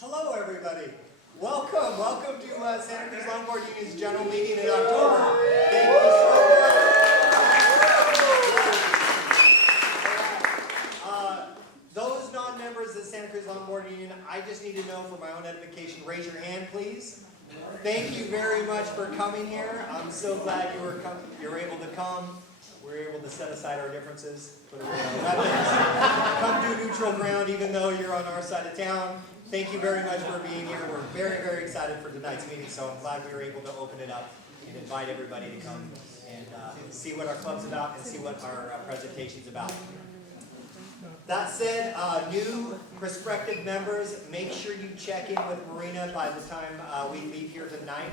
Hello, everybody. Welcome to Santa Cruz Longboard Union's general meeting in October. Thank you so much. Those non-members of the Santa Cruz Longboard Union, I just need to know for my own edification, raise your hand, please. Thank you very much for coming here. I'm so glad you were able to come. We were able to set aside our differences, put away our weapons, come to neutral ground even though you're on our side of town. Thank you very much for being here. We're very, very excited for tonight's meeting, so I'm glad we were able to open it up and invite everybody to come and see what our club's about and see what our presentation's about. That said, new prospective members, make sure you check in with Marina by the time we leave here tonight.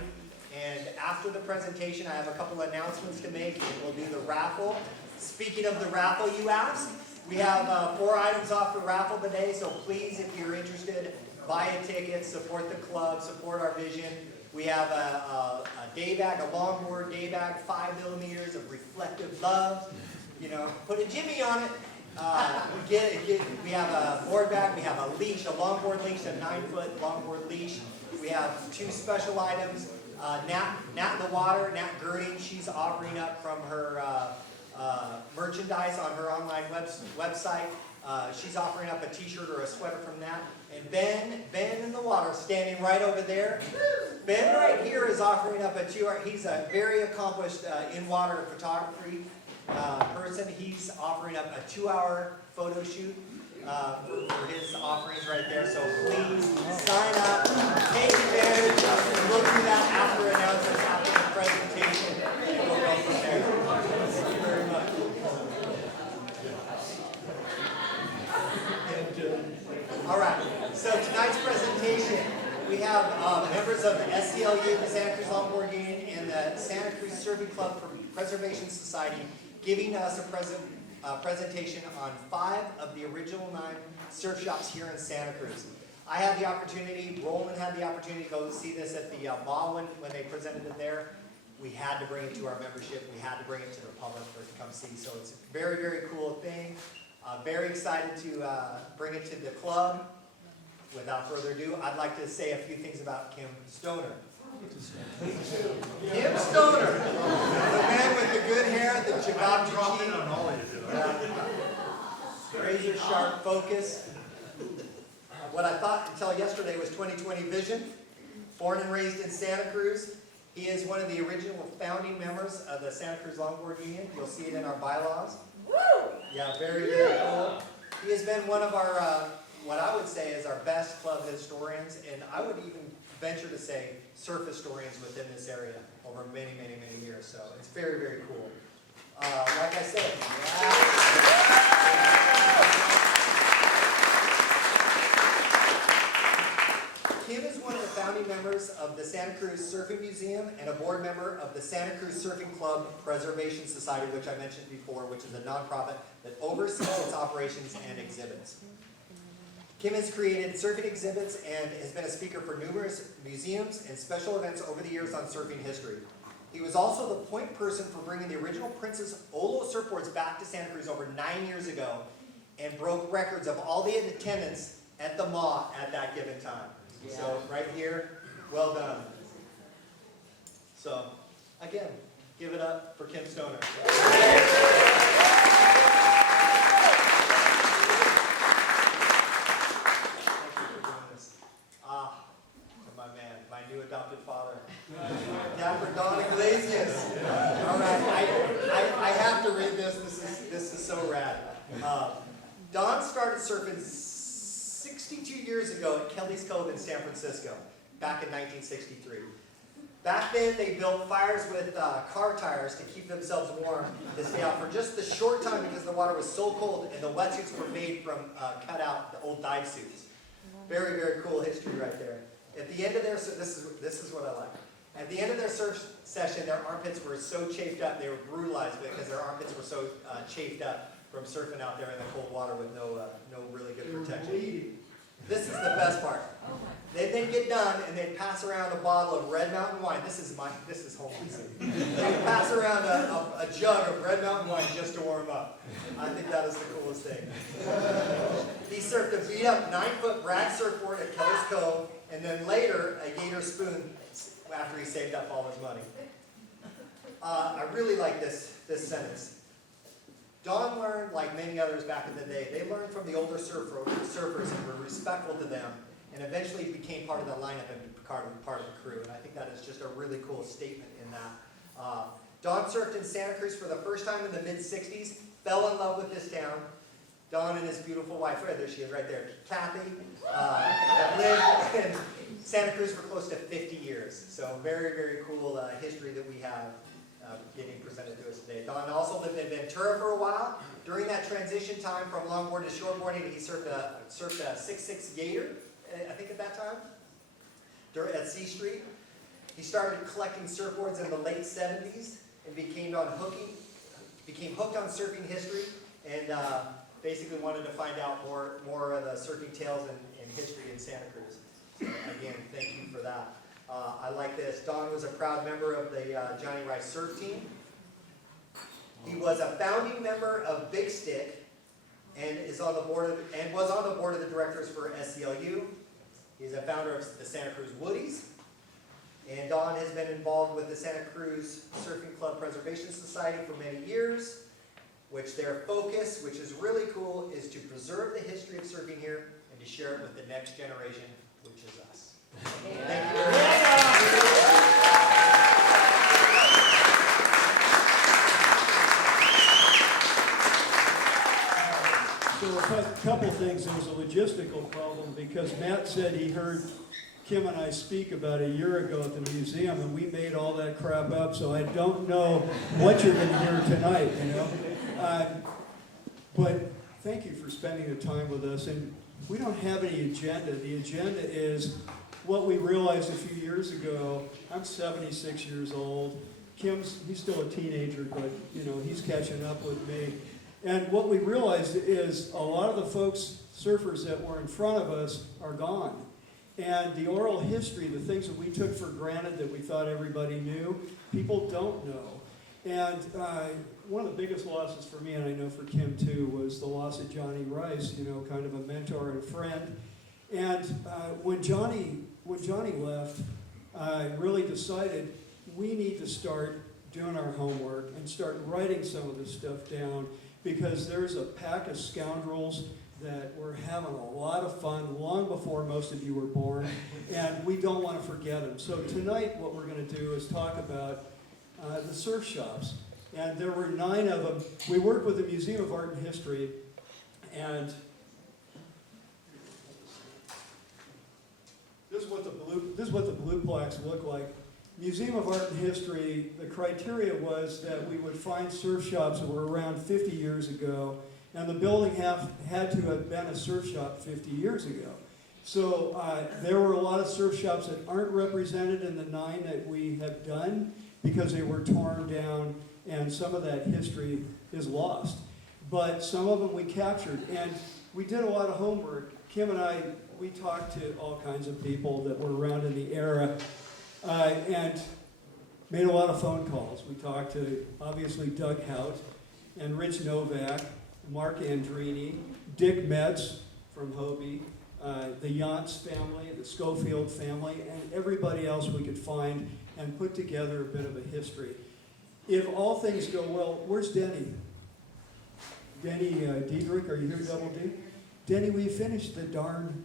And after the presentation, I have a couple announcements to make, and we'll do the raffle. Speaking of the raffle, you asked, we have 4 items off the raffle today, so please, if you're interested, buy a ticket, support the club, support our vision. We have a day bag, a longboard day bag, 5 millimeters of reflective love. You know, put a Jimmy on it. We have a board bag, we have a leash, a longboard leash, a 9-foot longboard leash. We have 2 special items. Nat in the water, Nat Girding, she's offering up from her merchandise on her online website. She's offering up a t-shirt or a sweater from that. And Ben in the water, standing right over there. Ben right here is offering up a 2-hour, he's a very accomplished in-water photography person. He's offering up a 2-hour photo shoot for his offerings right there. So please sign up, take advantage, and look through that after announcements, after the presentation, and we'll go from there. Thank you very much. All right, so tonight's presentation, we have members of the SCLU, the Santa Cruz Longboard Union, and the Santa Cruz Surfing Club for Preservation Society giving us a presentation on 5 of the original 9 surf shops here in Santa Cruz. I had the opportunity, Roland had the opportunity to go see this at the mall when they presented it there. We had to bring it to our membership. We had to bring it to the public for it to come see. So it's a very, very cool thing. Very excited to bring it to the club. Without further ado, I'd like to say a few things about Kim Stoner. Kim Stoner, the man with the good hair, the Chagabji razor sharp focus. What I thought until yesterday was 20/20 vision. Born and raised in Santa Cruz, he is one of the original founding members of the Santa Cruz Longboard Union. You'll see it in our bylaws. Yeah, very, very cool. He has been one of our, what I would say is our best club historians, and I would even venture to say surf historians within this area over many, many, many years. So it's very, very cool. Like I said, Kim is one of the founding members of the Santa Cruz Surfing Museum and a board member of the Santa Cruz Surfing Club Preservation Society, which I mentioned before, which is a nonprofit that oversees its operations and exhibits. Kim has created surfing exhibits and has been a speaker for numerous museums and special events over the years on surfing history. He was also the point person for bringing the original Princess Olo surfboards back to Santa Cruz over 9 years ago and broke records of all the attendance at the mall at that given time. Yeah. So right here, well done. So again, give it up for Kim Stoner. Adopted father. Dapper Don Iglesias. All right, I have to read this. This is so rad. Don started surfing 62 years ago at Kelly's Cove in San Francisco, back in 1963. Back then, they built fires with car tires to keep themselves warm to stay out for just a short time because the water was so cold, and the wetsuits were made from cut out the old dive suits. Very, very cool history right there. At the end of their, this is what I like. At the end of their surf session, their armpits were so chafed up, they were brutalized because their armpits were so chafed up from surfing out there in the cold water with no really good protection. This is the best part. They'd then get done and they'd pass around a bottle of Red Mountain wine. This is home. They'd pass around a jug of Red Mountain wine just to warm up. I think that is the coolest thing. He surfed a beat-up 9-foot brag surfboard at Kelly's Cove, and then later a Gator spoon after he saved up all his money. I really like this sentence. Don learned, like many others back in the day, they learned from the older surfers and were respectful to them, and eventually became part of the lineup and part of the crew. And I think that is just a really cool statement in that. Don surfed in Santa Cruz for the first time in the mid-'60s, fell in love with this town. Don and his beautiful wife, there she is right there, Kathy, have lived in Santa Cruz for close to 50 years. So very, very cool history that we have getting presented to us today. Don also lived in Ventura for a while. During that transition time from longboard to shortboarding, he surfed a 6'6" Gator, I think at that time, at C Street. He started collecting surfboards in the late 70s and became hooked on surfing history, and basically wanted to find out more of the surfing tales and history in Santa Cruz. So again, thank you for that. I like this. Don was a proud member of the Johnny Rice surf team. He was a founding member of Big Stick and was on the board of the directors for SCLU. He's a founder of the Santa Cruz Woodies. And Don has been involved with the Santa Cruz Surfing Club Preservation Society for many years, which their focus, which is really cool, is to preserve the history of surfing here and to share it with the next generation, which is us. Thank you very much. So a couple things. There was a logistical problem because Matt said he heard Kim and I speak about a year ago at the museum, and we made all that crap up, so I don't know what you're going to hear tonight, you know. But thank you for spending the time with us. And we don't have any agenda. The agenda is what we realized a few years ago. I'm 76 years old. He's still a teenager, but you know, he's catching up with me. And what we realized is a lot of the folks, surfers that were in front of us, are gone. And the oral history, the things that we took for granted that we thought everybody knew, people don't know. And one of the biggest losses for me, and I know for Kim too, was the loss of Johnny Rice, you know, kind of a mentor and friend. And when Johnny left, I really decided we need to start doing our homework and start writing some of this stuff down, because there's a pack of scoundrels that were having a lot of fun long before most of you were born, and we don't want to forget them. So tonight what we're going to do is talk about the surf shops. And there were 9 of them. We worked with the Museum of Art and History, and this is what the blue plaques look like. Museum of Art and History, the criteria was that we would find surf shops that were around 50 years ago, and the building had to have been a surf shop 50 years ago. So there were a lot of surf shops that aren't represented in the 9 that we have done because they were torn down, and some of that history is lost. But some of them we captured, and we did a lot of homework. Kim and I, we talked to all kinds of people that were around in the era, and made a lot of phone calls. We talked to, obviously, Doug Hout and Rich Novak, Mark Andrini, Dick Metz from Hobie, the Yance family, the Schofield family, and everybody else we could find, and put together a bit of a history. If all things go well, where's Denny? Denny Diedrich, are you here, Double D? Denny, we finished the darn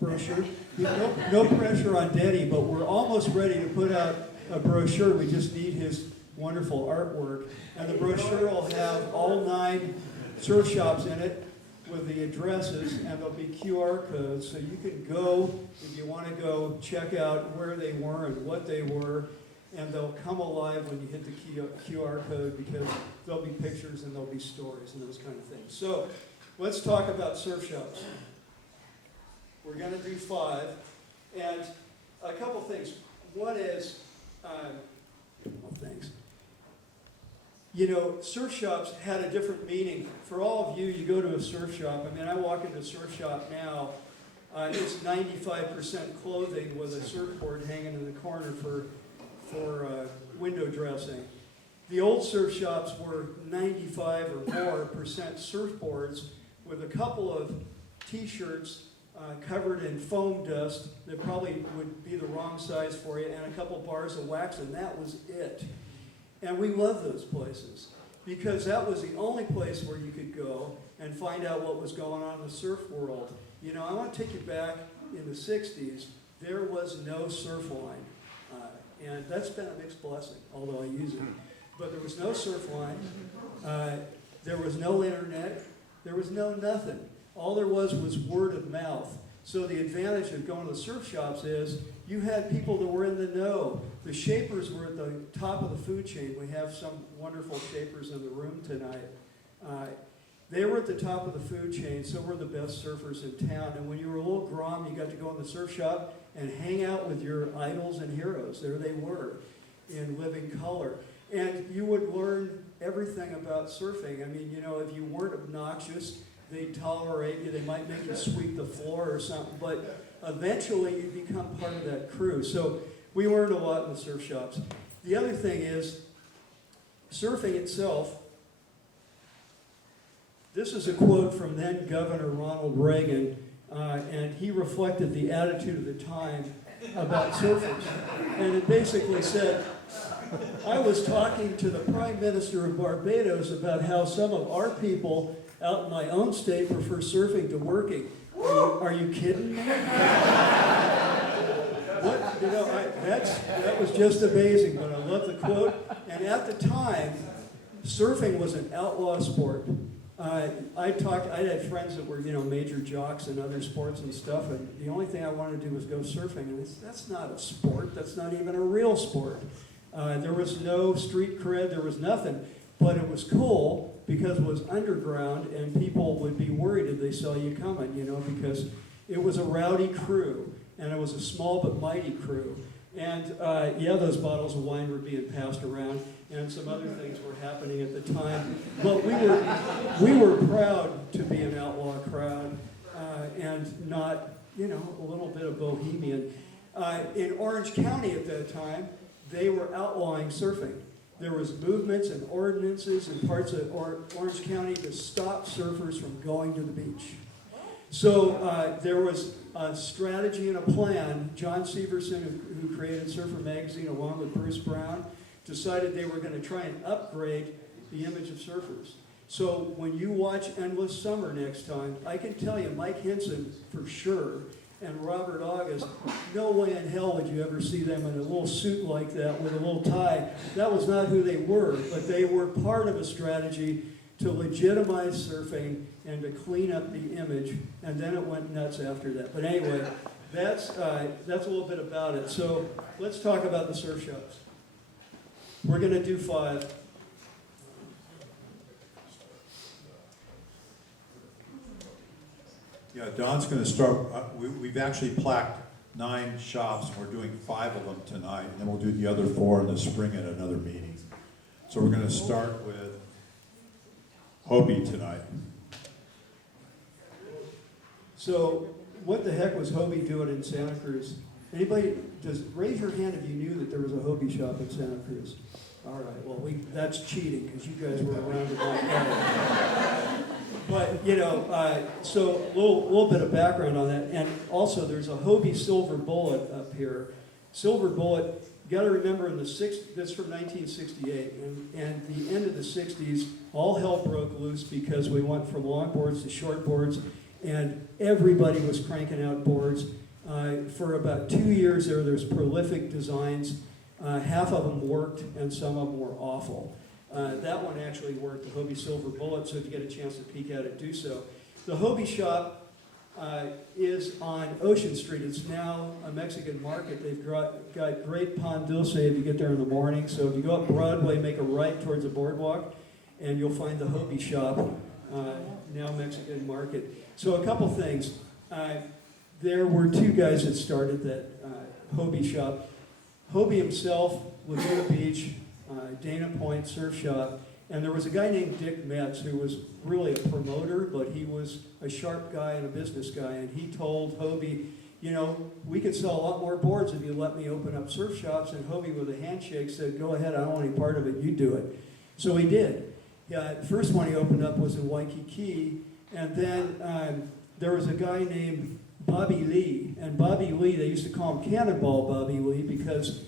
brochure. No pressure on Denny, but we're almost ready to put out a brochure. We just need his wonderful artwork. And the brochure will have all 9 surf shops in it with the addresses, and there'll be QR codes, so you can go, if you want to go, check out where they were and what they were, and they'll come alive when you hit the QR code, because there'll be pictures and there'll be stories and those kind of things. So let's talk about surf shops. We're going to do 5, and a couple things. One is, thanks. You know, surf shops had a different meaning. For all of you, you go to a surf shop. I mean, I walk into a surf shop now, It's 95% clothing with a surfboard hanging in the corner for window dressing. The old surf shops were 95 or more percent surfboards with a couple of t-shirts covered in foam dust that probably would be the wrong size for you, and a couple bars of wax, and that was it. And we loved those places because that was the only place where you could go and find out what was going on in the surf world. You know, I want to take you back in the 60s. There was no surf line, and that's been a mixed blessing, although I use it. But there was no surf line, there was no internet, there was no nothing. All there was word of mouth. So the advantage of going to the surf shops is you had people that were in the know. The shapers were at the top of the food chain. We have some wonderful shapers in the room tonight. They were at the top of the food chain, so were the best surfers in town. And when you were a little grom, you got to go in the surf shop and hang out with your idols and heroes. There they were in living color. And you would learn everything about surfing. I mean, you know, if you weren't obnoxious, they'd tolerate you. They might make you sweep the floor or something. But eventually, you become part of that crew. So we learned a lot in the surf shops. The other thing is, surfing itself. This is a quote from then Governor Ronald Reagan, and he reflected the attitude of the time about surfers. And it basically said, I was talking to the Prime Minister of Barbados about how some of our people out in my own state prefer surfing to working. Are you kidding me? What, you know, that was just amazing, but I love the quote. And at the time, surfing was an outlaw sport. I had friends that were, you know, major jocks in other sports and stuff, and the only thing I wanted to do was go surfing, and that's not a sport, that's not even a real sport. There was no street cred, there was nothing, but it was cool because it was underground, and people would be worried if they saw you coming, you know, because it was a rowdy crew, and it was a small but mighty crew. And yeah, those bottles of wine were being passed around, and some other things were happening at the time. But we were proud to be an outlaw crowd, and not, you know, a little bit of bohemian. In Orange County at that time, they were outlawing surfing. There was movements and ordinances in parts of Orange County to stop surfers from going to the beach. So there was a strategy and a plan. John Severson, who created Surfer Magazine along with Bruce Brown, decided they were going to try and upgrade the image of surfers. So when you watch Endless Summer next time, I can tell you Mike Hinson for sure and Robert August, no way in hell would you ever see them in a little suit like that with a little tie. That was not who they were, but they were part of a strategy to legitimize surfing and to clean up the image, and then it went nuts after that. But anyway, that's a little bit about it. So let's talk about the surf shops. We're going to do 5. Yeah, Don's going to start. We've actually plaqued 9 shops, and we're doing 5 of them tonight, and then we'll do the other 4 in the spring at another meeting. So we're going to start with Hobie tonight. So what the heck was Hobie doing in Santa Cruz? Anybody, just raise your hand if you knew that there was a Hobie shop in Santa Cruz. All right, well, that's cheating because you guys were around at that. But, you know, so a little bit of background on that. And also there's a Hobie Silver Bullet up here. Silver Bullet, you got to remember in the 60s, that's from 1968, and the end of the 60s, all hell broke loose because we went from longboards to shortboards, and everybody was cranking out boards. For about 2 years there's prolific designs. Half of them worked and some of them were awful. That one actually worked, the Hobie Silver Bullet, so if you get a chance to peek at it, do so. The Hobie shop is on Ocean Street. It's now a Mexican market. They've got great pan dulce if you get there in the morning. So if you go up Broadway, make a right towards the boardwalk, and you'll find the Hobie shop, now Mexican market. So a couple things. There were 2 guys that started that Hobie shop. Hobie himself, Laguna Beach, Dana Point Surf Shop, And there was a guy named Dick Metz who was really a promoter, but he was a sharp guy and a business guy. And he told Hobie, you know, we could sell a lot more boards if you let me open up surf shops. And Hobie, with a handshake, said, go ahead, I don't want any part of it, you do it. So he did. Yeah, the first one he opened up was in Waikiki. And then there was a guy named Bobby Lee. And Bobby Lee, they used to call him Cannonball Bobby Lee because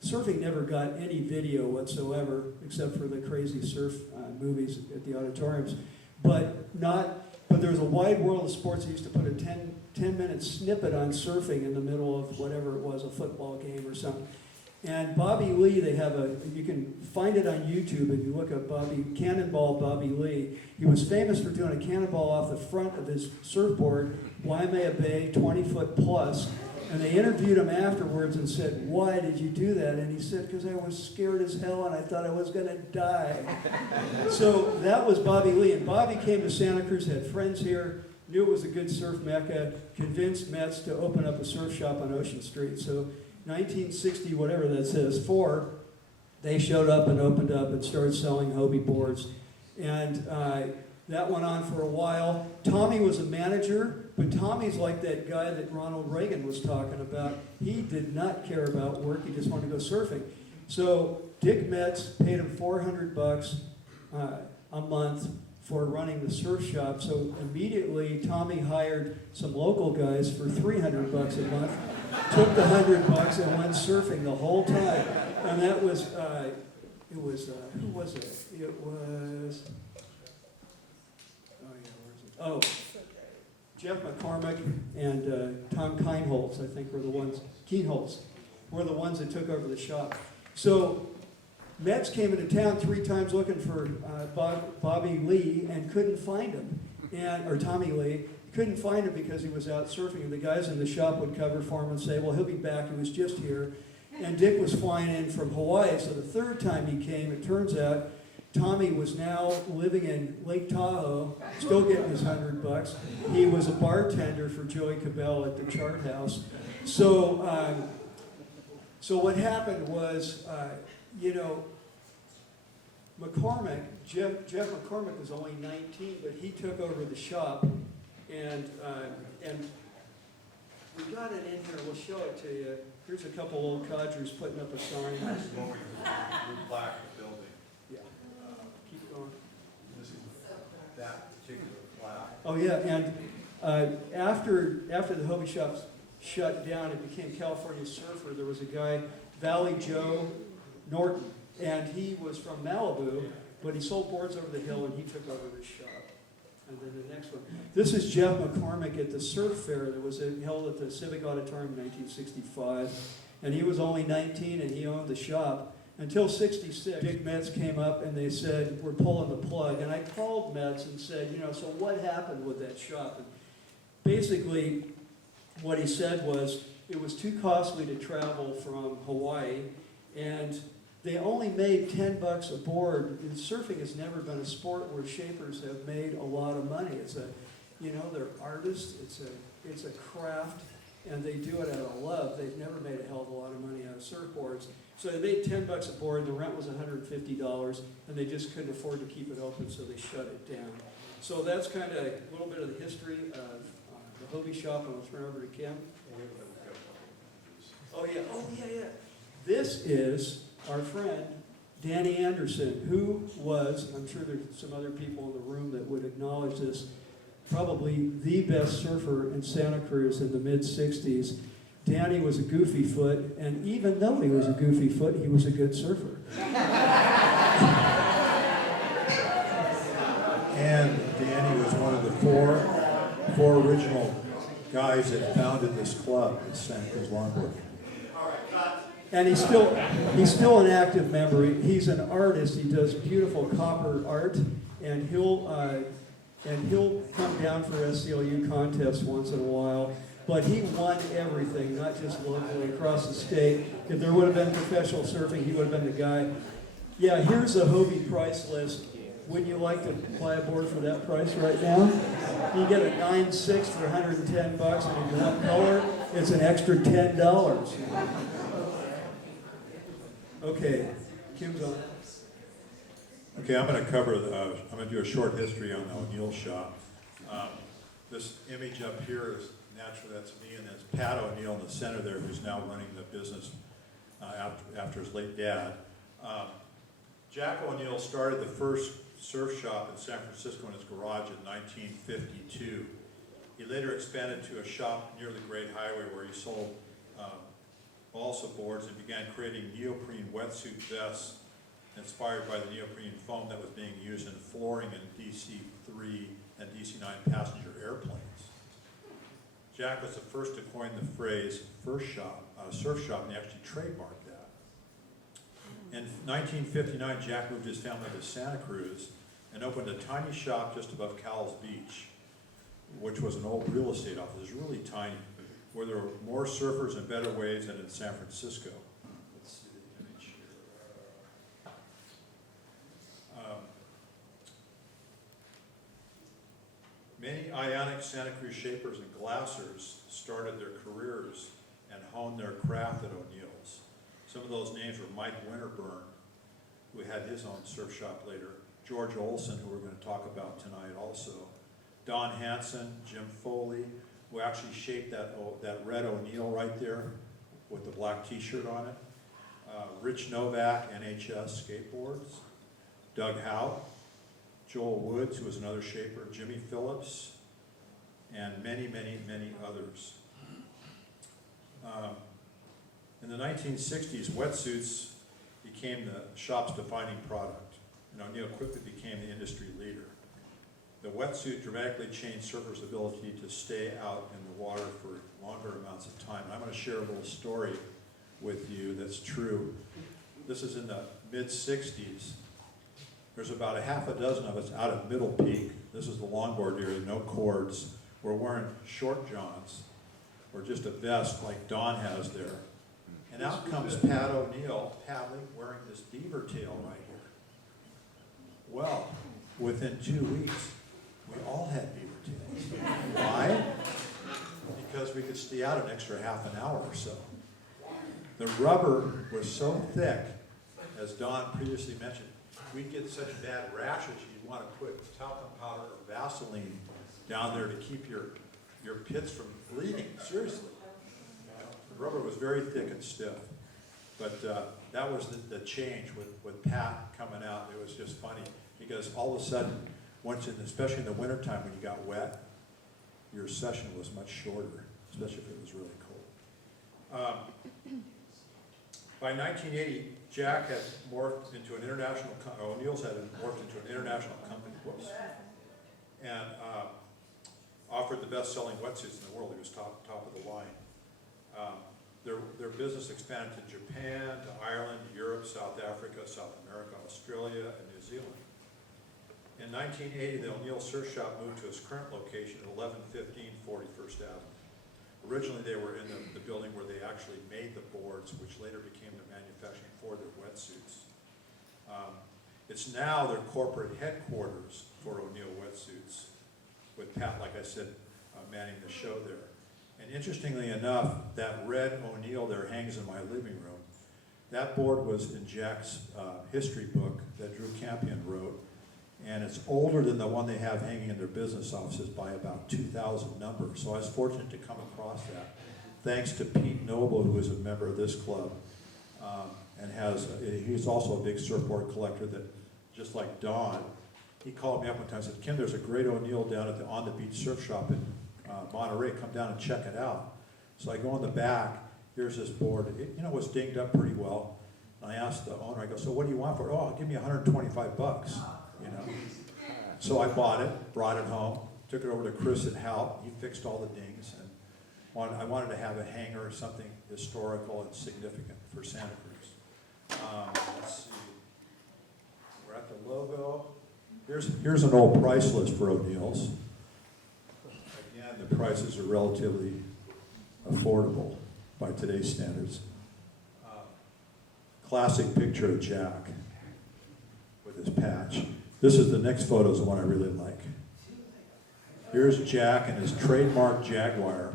surfing never got any video whatsoever, except for the crazy surf movies at the auditoriums. But there was a wide world of sports. They used to put a 10-minute snippet on surfing in the middle of whatever it was, a football game or something. And Bobby Lee, you can find it on YouTube if you look up Cannonball Bobby Lee. He was famous for doing a cannonball off the front of his surfboard, Waimea Bay, 20-foot plus. And they interviewed him afterwards and said, why did you do that? And he said, because I was scared as hell and I thought I was going to die. So that was Bobby Lee. And Bobby came to Santa Cruz, had friends here, knew it was a good surf mecca, convinced Metz to open up a surf shop on Ocean Street. So 1960, whatever that says, 4, they showed up and opened up and started selling Hobie boards. And that went on for a while. Tommy was a manager, but Tommy's like that guy that Ronald Reagan was talking about. He did not care about work, he just wanted to go surfing. So Dick Metz paid him $400 a month for running the surf shop. So immediately Tommy hired some local guys for $300 a month, took the $100 and went surfing the whole time. And that was, who was it? It was, oh, Jeff McCormick and Tom Keinholz, I think, were the ones that took over the shop. So Metz came into town 3 times looking for Bobby Lee and couldn't find him, or Tommy Lee. Couldn't find him because he was out surfing, and the guys in the shop would cover for him and say, well, he'll be back, he was just here. And Dick was flying in from Hawaii, so the 3rd time he came, it turns out Tommy was now living in Lake Tahoe, still getting his $100. He was a bartender for Joey Cabell at the Chart House. So what happened was, McCormick, Jeff McCormick was only 19, but he took over the shop, and we got it in here. We'll show it to you. Here's a couple old codgers putting up a sign. This is what we plaque the building. Yeah. Keep going. This is that particular plaque. Oh yeah, and after the Hobie shops shut down, it became California Surfer. There was a guy, Valley Joe Norton, and he was from Malibu, but he sold boards over the hill, and he took over the shop. And then the next one. This is Jeff McCormick at the surf fair that was held at the Civic Auditorium in 1965. And he was only 19 and he owned the shop. Until 66, Dick Metz came up and they said, we're pulling the plug. And I called Metz and said, so what happened with that shop? And basically, what he said was, it was too costly to travel from Hawaii, and they only made $10 a board. And surfing has never been a sport where shapers have made a lot of money. It's they're artists. It's a craft, and they do it out of love. They've never made a hell of a lot of money out of surfboards. So they made $10 a board. The rent was $150, and they just couldn't afford to keep it open, so they shut it down. So that's kind of a little bit of the history of the Hobie shop, and I'll turn over to Kim. Oh yeah. This is our friend, Danny Anderson, who was, I'm sure there's some other people in the room that would acknowledge this, probably the best surfer in Santa Cruz in the mid-60s. Danny was a goofy foot, and even though he was a goofy foot, he was a good surfer. And Danny was one of the four original guys that founded this club, the Santa Cruz Longboard. And he's still an active member. He's an artist. He does beautiful copper art, and he'll come down for SCLU contests once in a while. But he won everything, not just locally, across the state. If there would have been professional surfing, he would have been the guy. Yeah, here's a Hobie price list. Wouldn't you like to buy a board for that price right now? You get a 9.6 for $110, and if you want color, it's an extra $10. Okay, Kim's on. Okay, I'm going to cover, I'm going to do a short history on the O'Neill shop. This image up here is naturally, that's me, and that's Pat O'Neill in the center there, who's now running the business after his late dad. Jack O'Neill started the first surf shop in San Francisco in his garage in 1952. He later expanded to a shop near the Great Highway where he sold balsa boards and began creating neoprene wetsuit vests inspired by the neoprene foam that was being used in flooring in DC-3 and DC-9 passenger airplanes. Jack was the first to coin the phrase surf shop, and he actually trademarked that. In 1959, Jack moved his family to Santa Cruz and opened a tiny shop just above Cowell's Beach, which was an old real estate office. It was really tiny, where there were more surfers and better waves than in San Francisco. Let's see the image here. Many Ionic Santa Cruz shapers and glassers started their careers and honed their craft at O'Neill's. Some of those names were Mike Winterburn, who had his own surf shop later, George Olson, who we're going to talk about tonight also, Don Hanson, Jim Foley, who actually shaped that red O'Neill right there with the black t-shirt on it, Rich Novak, NHS Skateboards, Doug Howe, Joel Woods, who was another shaper, Jimmy Phillips, and many, many, many others. In the 1960s, wetsuits became the shop's defining product, and O'Neill quickly became the industry leader. The wetsuit dramatically changed surfers' ability to stay out in the water for longer amounts of time. And I'm going to share a little story with you that's true. This is in the mid-60s. There's about a half a dozen of us out at Middle Peak. This is the longboard area, no cords. We're wearing short johns or just a vest like Don has there. And out comes Pat O'Neill paddling, wearing this beaver tail right here. Well, within 2 weeks, we all had beaver tails. Why? Because we could stay out an extra half an hour or so. The rubber was so thick, as Don previously mentioned, we'd get such bad rashes, you'd want to put talcum powder or Vaseline down there to keep your pits from bleeding, seriously. The rubber was very thick and stiff. But that was the change with Pat coming out. It was just funny because all of a sudden, especially in the wintertime when you got wet, your session was much shorter, especially if it was really cold. By 1980, Jack had morphed into an international, O'Neill's had morphed into an international company, and offered the best-selling wetsuits in the world. He was top of the line. Their business expanded to Japan, to Ireland, Europe, South Africa, South America, Australia, and New Zealand. In 1980, the O'Neill Surf Shop moved to its current location at 1115 41st Avenue. Originally, they were in the building where they actually made the boards, which later became the manufacturing for their wetsuits. It's now their corporate headquarters for O'Neill Wetsuits, with Pat, like I said, manning the show there. And interestingly enough, that red O'Neill there hangs in my living room. That board was in Jack's history book that Drew Campion wrote, and it's older than the one they have hanging in their business offices by about 2,000 numbers. So I was fortunate to come across that, thanks to Pete Noble, who is a member of this club, and he's also a big surfboard collector that, just like Don, he called me up one time and said, Kim, there's a great O'Neill down at the On the Beach Surf Shop in Monterey, come down and check it out. So I go in the back, here's this board. It was dinged up pretty well. And I asked the owner, I go, so what do you want for it? Oh, give me 125 bucks, So I bought it, brought it home, took it over to Chris at Hout. He fixed all the dings. And I wanted to have a hanger or something historical and significant for Santa Cruz. Let's see. We're at the logo. Here's an old price list for O'Neill's. The prices are relatively affordable by today's standards. Classic picture of Jack with his patch. This is the next photo is the one I really like. Here's Jack and his trademark Jaguar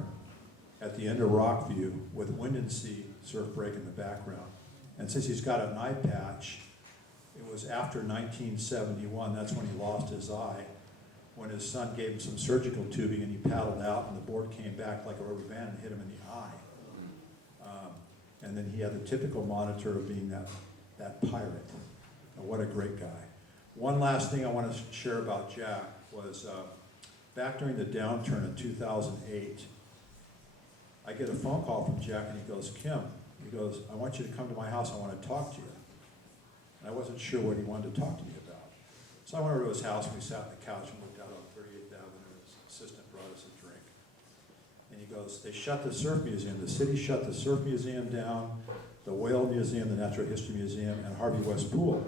at the end of Rockview with Wind and Sea surf break in the background. And since he's got an eye patch, It was after 1971, that's when he lost his eye, when his son gave him some surgical tubing and he paddled out and the board came back like a rubber band and hit him in the eye. And then he had the typical monitor of being that pirate. And what a great guy. One last thing I want to share about Jack was back during the downturn in 2008, I get a phone call from Jack and he goes, Kim, he goes, I want you to come to my house, I want to talk to you. And I wasn't sure what he wanted to talk to me about. So I went over to his house and we sat on the couch and looked out on 38th Avenue. His assistant brought us a drink. And he goes, they shut the Surf Museum. The city shut the Surf Museum down, the Whale Museum, the Natural History Museum, and Harvey West Pool.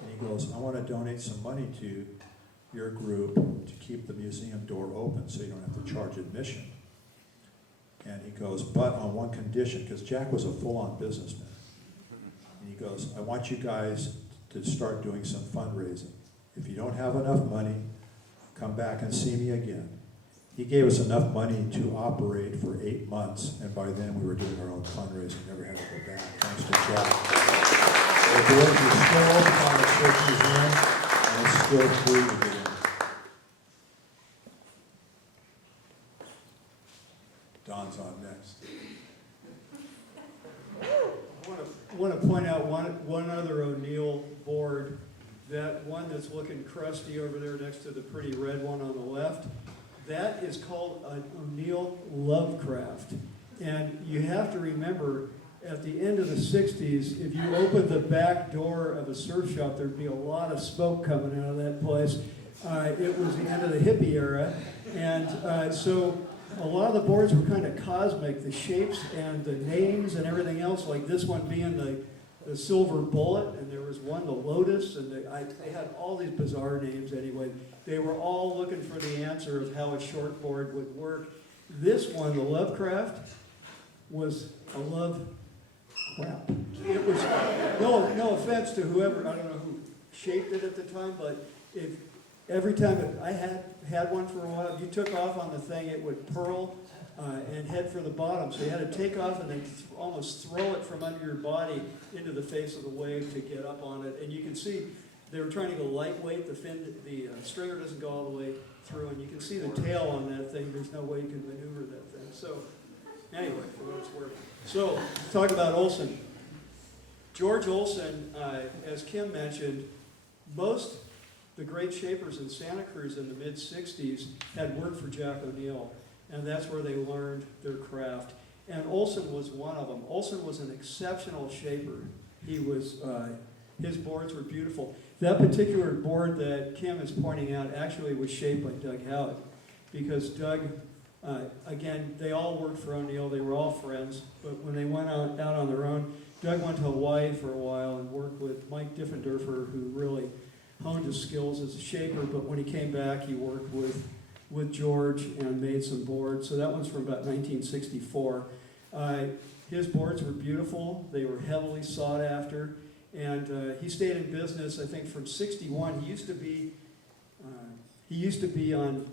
And he goes, I want to donate some money to your group to keep the museum door open so you don't have to charge admission. And he goes, but on one condition, because Jack was a full-on businessman. And he goes, I want you guys to start doing some fundraising. If you don't have enough money, come back and see me again. He gave us enough money to operate for 8 months, and by then we were doing our own fundraising, never had to go back, thanks to Jack. The doors are still open on the Church Museum, and it's still free to get in. Don's on next. I want to point out one other O'Neill board, that one that's looking crusty over there next to the pretty red one on the left. That is called an O'Neill Lovecraft. And you have to remember, at the end of the 60s, if you opened the back door of a surf shop, there'd be a lot of smoke coming out of that place. It was the end of the hippie era. And so a lot of the boards were kind of cosmic, the shapes and the names and everything else, like this one being the silver bullet, and there was one, the lotus, and they had all these bizarre names anyway. They were all looking for the answer of how a short board would work. This one, the Lovecraft, was a love crap. It was, no offense to whoever, I don't know who shaped it at the time, but every time I had one for a while, if you took off on the thing, it would purl and head for the bottom. So you had to take off and then almost throw it from under your body into the face of the wave to get up on it. And you can see they were trying to go lightweight. The stringer doesn't go all the way through, and you can see the tail on that thing. There's no way you can maneuver that thing. So anyway, for what it's worth. So talk about Olson. George Olson, as Kim mentioned, the great shapers in Santa Cruz in the mid-60s had worked for Jack O'Neill, and that's where they learned their craft. And Olson was one of them. Olson was an exceptional shaper. His boards were beautiful. That particular board that Kim is pointing out actually was shaped by Doug Howitt, because Doug, again, they all worked for O'Neill. They were all friends, but when they went out on their own, Doug went to Hawaii for a while and worked with Mike Diffenderfer, who really honed his skills as a shaper, but when he came back, he worked with George and made some boards. So that one's from about 1964. His boards were beautiful. They were heavily sought after. And he stayed in business, I think, from 61. He used to be on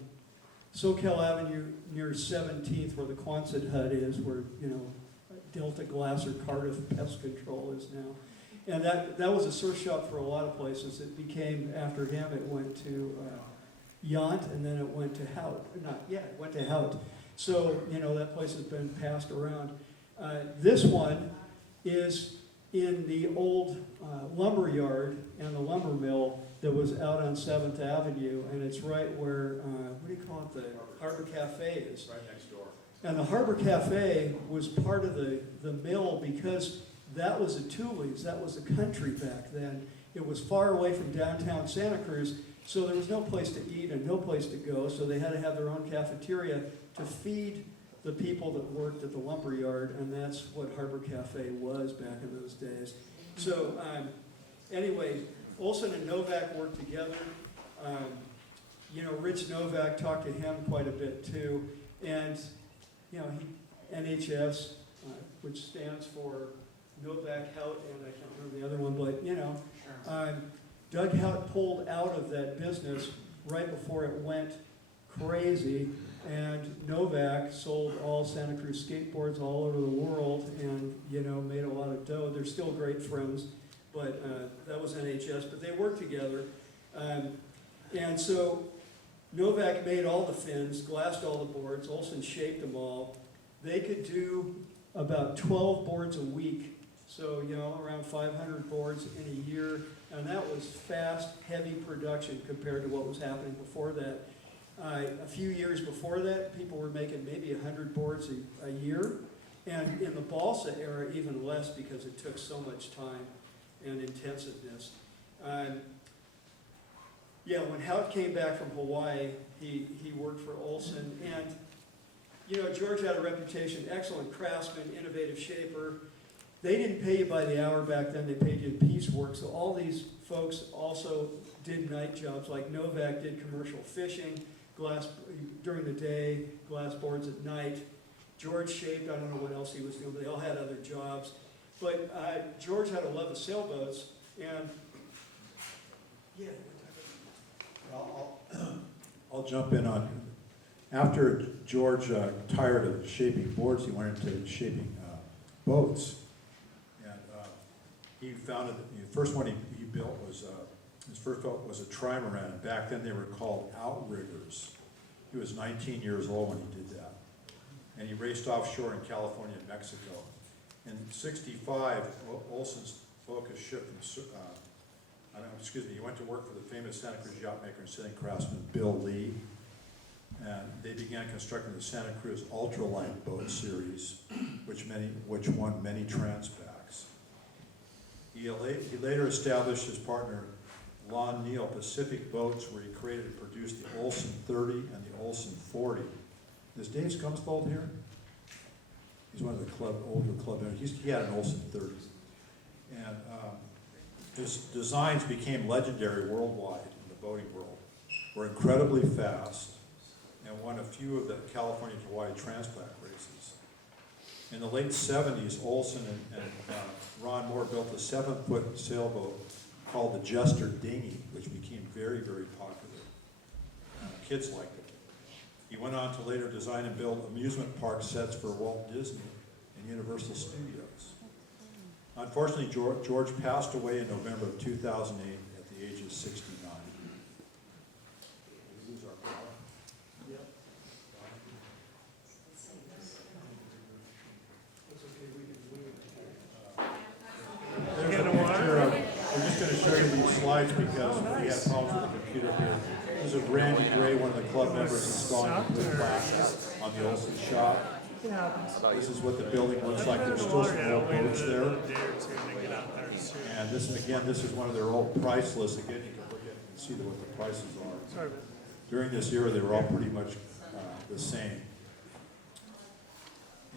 Soquel Avenue near 17th, where the Quonset hut is, where, Delta Glass or Cardiff Pest Control is now. And that was a surf shop for a lot of places. It became, after him, it went to Yant, and then it went to Hout. It went to Hout. So, that place has been passed around. This one is in the old lumber yard and the lumber mill that was out on 7th Avenue, and it's right where, what do you call it, the Harbor Cafe is. Right next door. And the Harbor Cafe was part of the mill because that was a Thule's, that was a country back then. It was far away from downtown Santa Cruz, so there was no place to eat and no place to go, so they had to have their own cafeteria to feed the people that worked at the lumber yard, and that's what Harbor Cafe was back in those days. So anyway, Olson and Novak worked together. Rich Novak talked to him quite a bit too, and NHS, which stands for Novak Hout, and I can't remember the other one, but Doug Hout pulled out of that business right before it went crazy, and Novak sold all Santa Cruz skateboards all over the world and, made a lot of dough. They're still great friends, but that was NHS, but they worked together. And so Novak made all the fins, glassed all the boards, Olson shaped them all. They could do about 12 boards a week, so around 500 boards in a year, and that was fast, heavy production compared to what was happening before that. A few years before that, people were making maybe 100 boards a year, and in the balsa era, even less because it took so much time and intensiveness. Yeah, when Hout came back from Hawaii, he worked for Olson, and George had a reputation, excellent craftsman, innovative shaper. They didn't pay you by the hour back then, they paid you in piecework, so all these folks also did night jobs, like Novak did commercial fishing, glass during the day, glass boards at night. George shaped, I don't know what else he was doing, but they all had other jobs. But George had a love of sailboats, and yeah. I'll jump in on, after George tired of shaping boards, he went into shaping boats. And he founded, the first one he built was, his first boat was a trimaran, and back then they were called outriggers. He was 19 years old when he did that. And he raced offshore in California and Mexico. In '65, Olson's focus shifted, he went to work for the famous Santa Cruz yacht maker and sailing craftsman Bill Lee. And they began constructing the Santa Cruz ultralight boat series, which won many Transpacks. He later established his partner Lon Neal Pacific Boats, where he created and produced the Olson 30 and the Olson 40. Is Dave Scumsfold here? He's one of the older club members. He had an Olson 30. And his designs became legendary worldwide in the boating world. Were incredibly fast and won a few of the California to Hawaii Transpac races. In the late 70s, Olson and Ron Moore built a 7-foot sailboat called the Jester Dinghy, which became very, very popular. Kids liked it. He went on to later design and build amusement park sets for Walt Disney and Universal Studios. Unfortunately, George passed away in November of 2008 at the age of 69. Did we lose our power? Yep. That's okay, we can There's a picture. We're just going to show you these slides because we have problems with the computer here. This is Randy Gray, one of the club members, installing the blue plaque on the Olson shop. This is what the building looks like. There's still some old boats there. And this is one of their old price lists. Again, you can look at it and see what the prices are. During this era, they were all pretty much the same.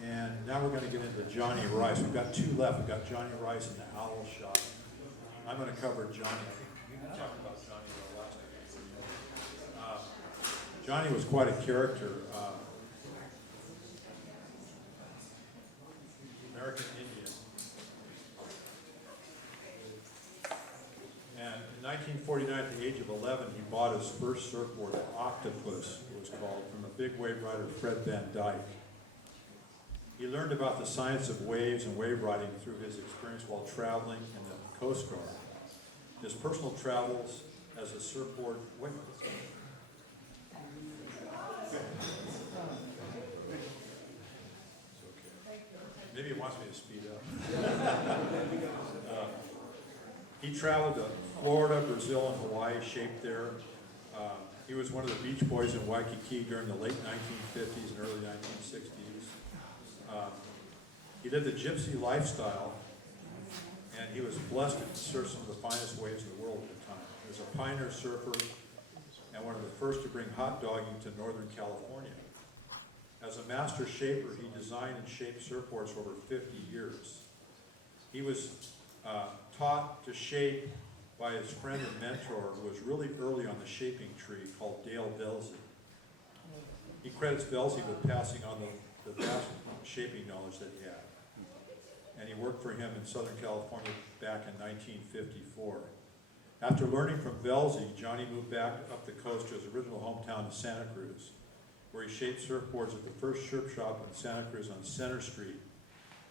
And now we're going to get into Johnny Rice. We've got two left. We've got Johnny Rice and the Owl Shop. I'm going to cover Johnny. You can talk about Johnny the last time. Johnny was quite a character. American Indian. And in 1949, at the age of 11, he bought his first surfboard, the Octopus, it was called, from a big wave rider, Fred Van Dyke. He learned about the science of waves and wave riding through his experience while traveling in the Coast Guard. His personal travels as a surfboard, maybe it wants me to speed up. He traveled to Florida, Brazil, and Hawaii, shaped there. He was one of the Beach Boys in Waikiki during the late 1950s and early 1960s. He lived a gypsy lifestyle, and he was blessed to surf some of the finest waves in the world at the time. He was a pioneer surfer and one of the first to bring hot dogging to Northern California. As a master shaper, he designed and shaped surfboards for over 50 years. He was taught to shape by his friend and mentor, who was really early on the shaping tree, called Dale Velzy. He credits Velzy with passing on the vast shaping knowledge that he had. And he worked for him in Southern California back in 1954. After learning from Velzy, Johnny moved back up the coast to his original hometown of Santa Cruz, where he shaped surfboards at the first surf shop in Santa Cruz on Center Street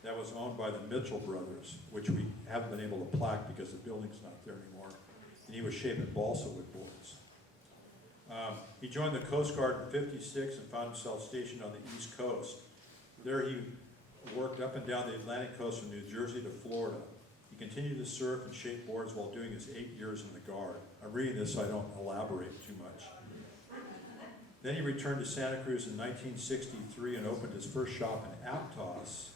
that was owned by the Mitchell brothers, which we haven't been able to plaque because the building's not there anymore. And he was shaping balsa wood boards. He joined the Coast Guard in '56 and found himself stationed on the East Coast. There he worked up and down the Atlantic coast from New Jersey to Florida. He continued to surf and shape boards while doing his 8 years in the Guard. I'm reading this so I don't elaborate too much. Then he returned to Santa Cruz in 1963 and opened his first shop in Aptos.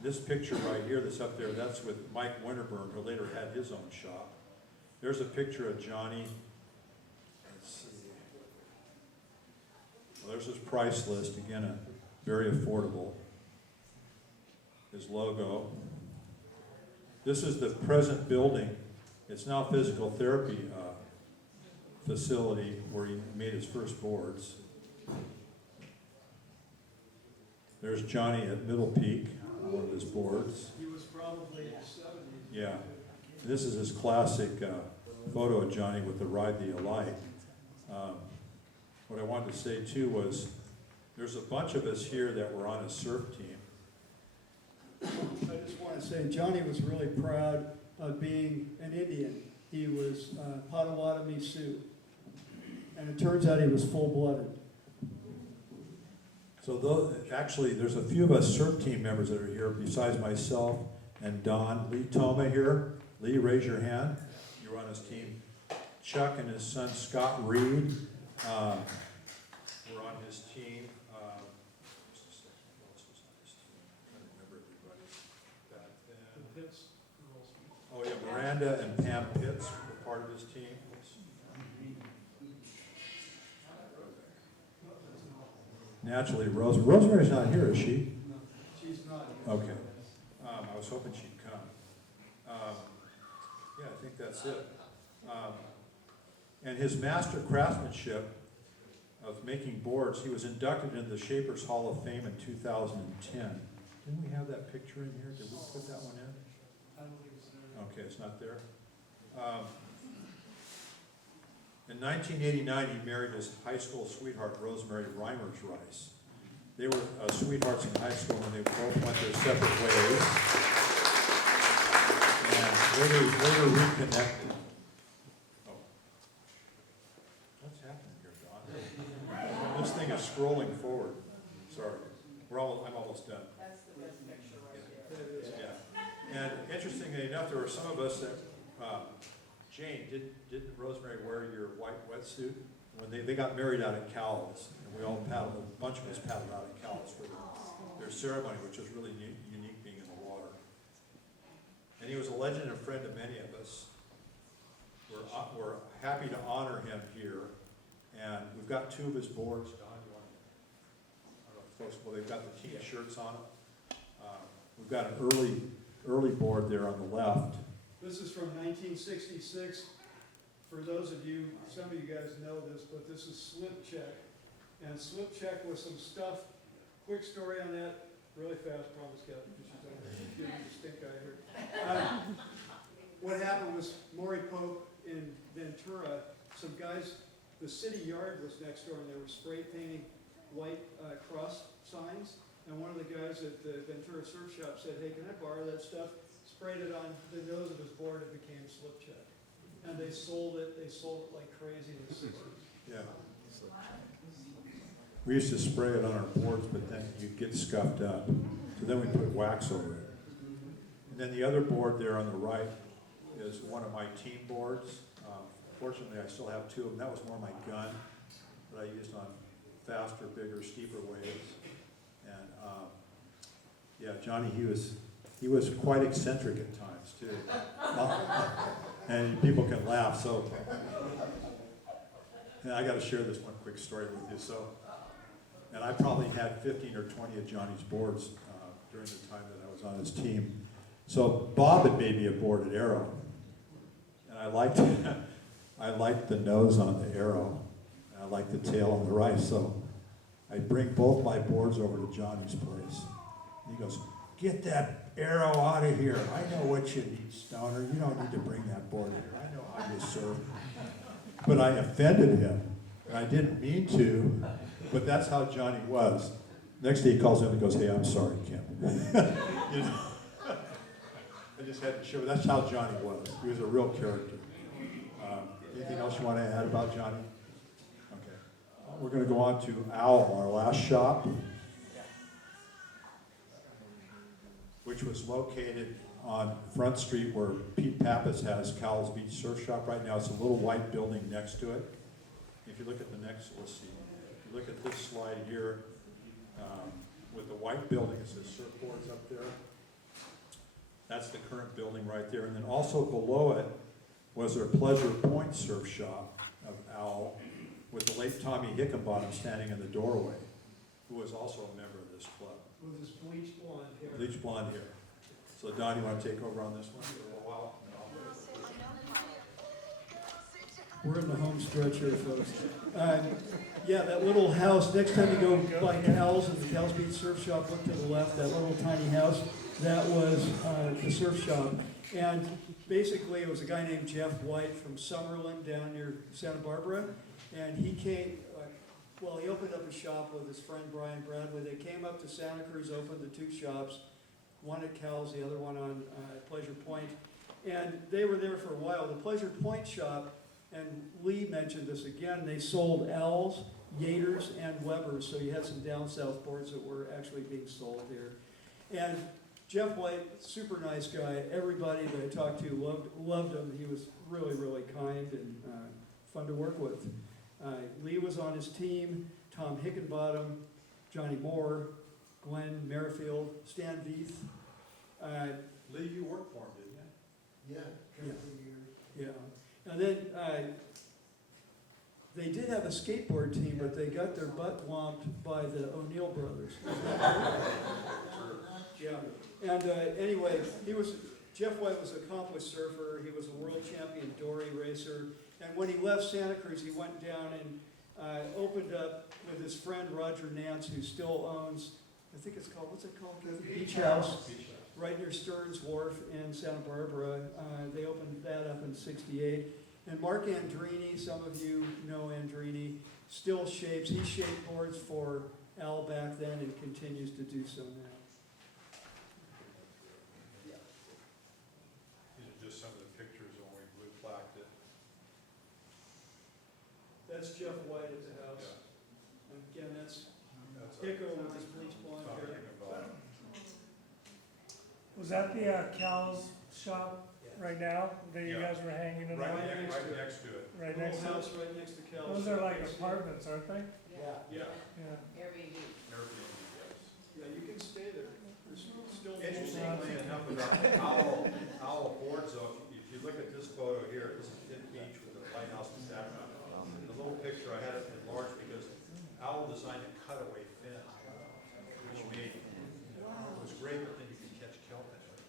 This picture right here that's up there, that's with Mike Winterburn, who later had his own shop. There's a picture of Johnny. Let's see. Well, there's his price list, again, very affordable. His logo. This is the present building. It's now a physical therapy facility where he made his first boards. There's Johnny at Middle Peak, one of his boards. He was probably in his 70s. Yeah. This is his classic photo of Johnny with the Ride the Alight. What I wanted to say too was, there's a bunch of us here that were on a surf team. I just want to say Johnny was really proud of being an Indian. He was Potawatomi Sioux. And it turns out he was full-blooded. So actually, there's a few of us surf team members that are here besides myself and Don. Lee Toma here. Lee, raise your hand. You're on his team. Chuck and his son Scott Reed were on his team. Just a second, who else was on his team? I don't remember everybody back then. Oh yeah, Miranda and Pam Pitts were part of his team. Naturally, Rosemary's not here, is she? No, she's not. Okay. I was hoping she'd come. Yeah, I think that's it. And his master craftsmanship of making boards, he was inducted into the Shapers Hall of Fame in 2010. Didn't we have that picture in here? Did we put that one in? I don't think it's there. Okay, it's not there. In 1989, he married his high school sweetheart, Rosemary Reimers Rice. They were sweethearts in high school and they both went their separate ways. And later reconnected. Oh. What's happening here, Don? This thing is scrolling forward. Sorry. I'm almost done. That's the best picture right there. Yeah. And interestingly enough, there were some of us that, Jane, didn't Rosemary wear your white wetsuit? When they got married out at Cowles, and we all paddled, a bunch of us paddled out at Cowles for their ceremony, which was really unique being in the water. And he was a legend and friend to many of us. We're happy to honor him here. And we've got two of his boards. Don, you want to, I don't know if folks, well, they've got the T-shirts on them. We've got an early board there on the left. This is from 1966. For those of you, some of you guys know this, but this is Slip Check. And Slip Check was some stuff, quick story on that, really fast, promise, Captain, because she's over there, giving you the stink eye here. What happened was Maury Pope in Ventura, some guys, the city yard was next door, and they were spray painting white cross signs. And one of the guys at the Ventura Surf Shop said, hey, can I borrow that stuff? Sprayed it on the nose of his board, it became Slip Check. And they sold it like crazy in the 60s. Yeah. We used to spray it on our boards, but then you'd get scuffed up. So then we put wax over it. And then the other board there on the right is one of my team boards. Fortunately, I still have two of them. That was more my gun that I used on faster, bigger, steeper waves. And yeah, Johnny, he was quite eccentric at times too. And people can laugh, so. And I gotta share this one quick story with you. So, and I probably had 15 or 20 of Johnny's boards during the time that I was on his team. So Bob had made me a board at Arrow. And I liked the nose on the Arrow. And I liked the tail on the rice. So I bring both my boards over to Johnny's place. And he goes, get that Arrow out of here. I know what you need, Stoner. You don't need to bring that board here. I know how you surf. But I offended him. And I didn't mean to, but that's how Johnny was. Next day he calls in and goes, hey, I'm sorry, Kim. You know? I just had to show, that's how Johnny was. He was a real character. Anything else you want to add about Johnny? Okay. We're going to go on to Owl, our last shop, which was located on Front Street where Pete Pappas has Cowell's Beach Surf Shop right now. It's a little white building next to it. If you look at the next, let's see. If you look at this slide here, with the white building, it says surfboards up there. That's the current building right there. And then also below it was their Pleasure Point Surf Shop of Owl with the late Tommy Hickenbottom standing in the doorway, who was also a member of this club. With his bleached blonde hair. Bleach blonde hair. So Don, you want to take over on this one for a little while? We're in the home stretch here, folks. Yeah, that little house, next time you go by Cal's and the Cal's Beach Surf Shop, look to the left, that little tiny house, that was the surf shop. And basically, it was a guy named Jeff White from Summerlin down near Santa Barbara. And he came, he opened up a shop with his friend Brian Bradley. They came up to Santa Cruz, opened the two shops, one at Cal's, the other one on Pleasure Point. And they were there for a while. The Pleasure Point shop, and Lee mentioned this again, they sold Owls, Yaters, and Webers, so you had some down south boards that were actually being sold here. And Jeff White, super nice guy. Everybody that I talked to loved him. He was really, really kind and fun to work with. Lee was on his team, Tom Hickenbottom, Johnny Moore, Glenn Merrifield, Stan Veith. Lee, you worked for him, didn't you? Yeah. And then they did have a skateboard team, but they got their butt whomped by the O'Neill brothers. Yeah. And anyway, Jeff White was an accomplished surfer. He was a world champion dory racer. And when he left Santa Cruz, he went down and opened up with his friend Roger Nance, who still owns, I think it's called, what's it called? Beach House. Right near Stearns Wharf in Santa Barbara. They opened that up in '68. And Mark Andrini, some of you know Andrini, still shapes. He shaped boards for Al back then and continues to do so now. These are just some of the pictures when we blue plaqued it. That's Jeff White at the house. And again, that's Hicko with his bleach blonde hair. Was that the Cal's shop right now that you Yeah. guys were hanging in? Right on? next to it. Right Little next to house it? right next to Cal's. Those are like apartments, aren't they? Yeah. Yeah. Yeah. Airbnb, yes. Yeah, you can stay there. There's still. Interestingly enough about the owl boards, though, if you look at this photo here, this is Pitt Beach with the lighthouse in Santa Cruz. In the little picture, I had it enlarged because Owl designed a cutaway fin, which made, it was great, but then you could catch kelp in it.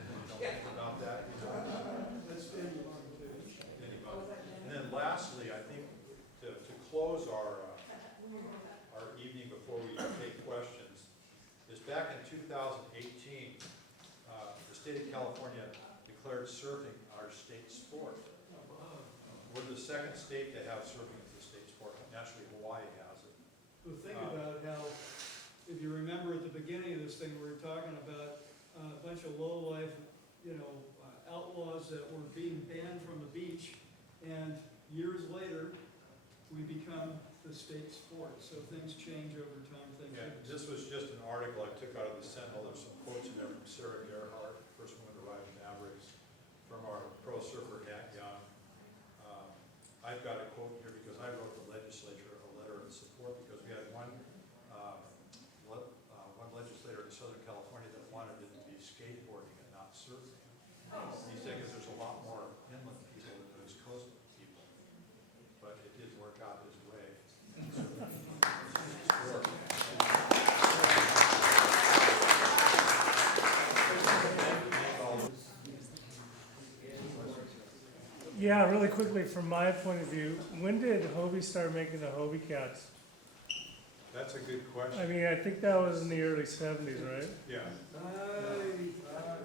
You don't think about that, you know? That's Danny Long, too. And then lastly, I think to close our evening before we take questions, is back in 2018, the state of California declared surfing our state sport. We're the second state to have surfing as a state sport. Naturally, Hawaii has it. Well, think about how, if you remember at the beginning of this thing, we were talking about a bunch of low-life, outlaws that were being banned from the beach, and years later, we become the state sport. So things change over time. Yeah, this was just an article I took out of the Sentinel. There's some quotes in there from Sarah Gerhardt, first woman to ride Mavericks, from our pro surfer Nat Young. I've got a quote here because I wrote the legislature a letter of support because we had one legislator in Southern California that wanted it to be skateboarding and not surfing. He said because there's a lot more inland people than there's coastal people, but it did work out his way. Yeah, really quickly, from my point of view, when did Hobie start making the Hobie cats? That's a good I question. mean, I think that was in the early 70s, right? Yeah.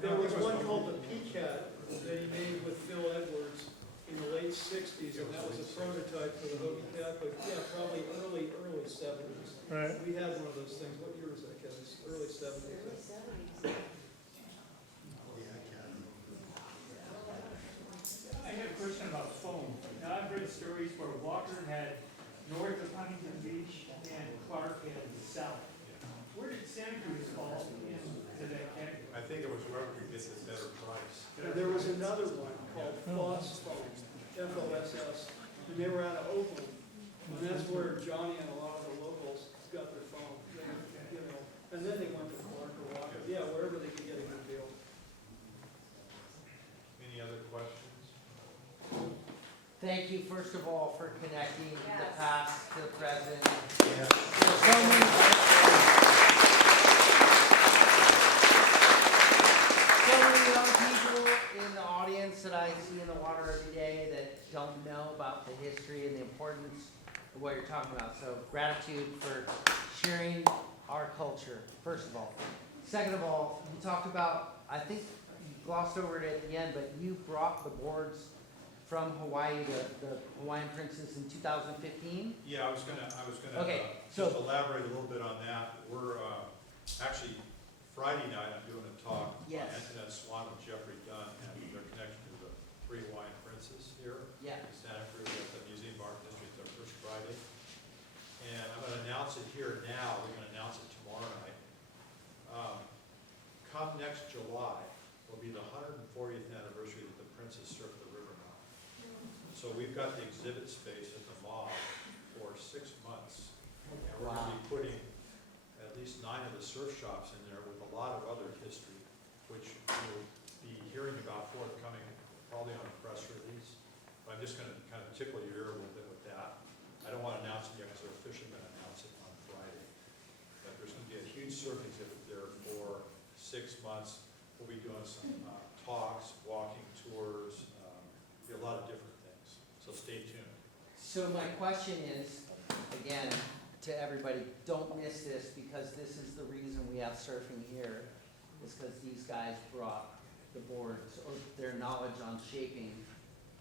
There was one called the P-Cat that he made with Phil Edwards in the late '60s, and that was a prototype for the Hobie Cat, but yeah, probably early '70s. Right. We had one of those things. What year was that, Kevin? Early 70s. I have a question about foam. Now, I've read stories where Walker had north of Huntington Beach and Clark had south. Where did Santa Cruz fall into that category? I think it was whoever could get the better price. And there was another one called Foss Foam, F-O-S-S, and they were out of Oakland. And that's where Johnny and a lot of the locals got their foam, you know. And then they went to Clark or Walker, yeah, wherever they could get a good deal. Any other questions? Thank you, first of all, for connecting the past to the present. Yeah. There's so many young people in the audience that I see in the water every day that don't know about the history and the importance of what you're talking about. So gratitude for sharing our culture, first of all. Second of all, you talked about, I think you glossed over it at the end, but you brought the boards from Hawaii, the Hawaiian Princess in 2015? Yeah, I was gonna Okay, just so- elaborate a little bit on that. We're, actually, Friday night, I'm doing a talk on Yes. Antoinette Swan and Jeffrey Dunn and their connection to the three Hawaiian princes here Yeah. in Santa Cruz at the Museum of Art and History, their first Friday. And I'm gonna announce it here now, we're gonna announce it tomorrow night. Come next July, will be the 140th anniversary that the princes surfed the river mouth. So we've got the exhibit space at the mall for 6 months. And we're gonna be putting at least 9 of the surf shops in there with a lot of other history, which you'll be hearing about forthcoming, probably on a press release. But I'm just gonna kind of tickle your ear a little bit with that. I don't wanna announce it yet, because they're officially gonna announce it on Friday. But there's gonna be a huge surf exhibit there for 6 months. We'll be doing some talks, walking tours, be a lot of different things. So stay tuned. So my question is, again, to everybody, don't miss this, because this is the reason we have surfing here, is because these guys brought the boards, or their knowledge on shaping,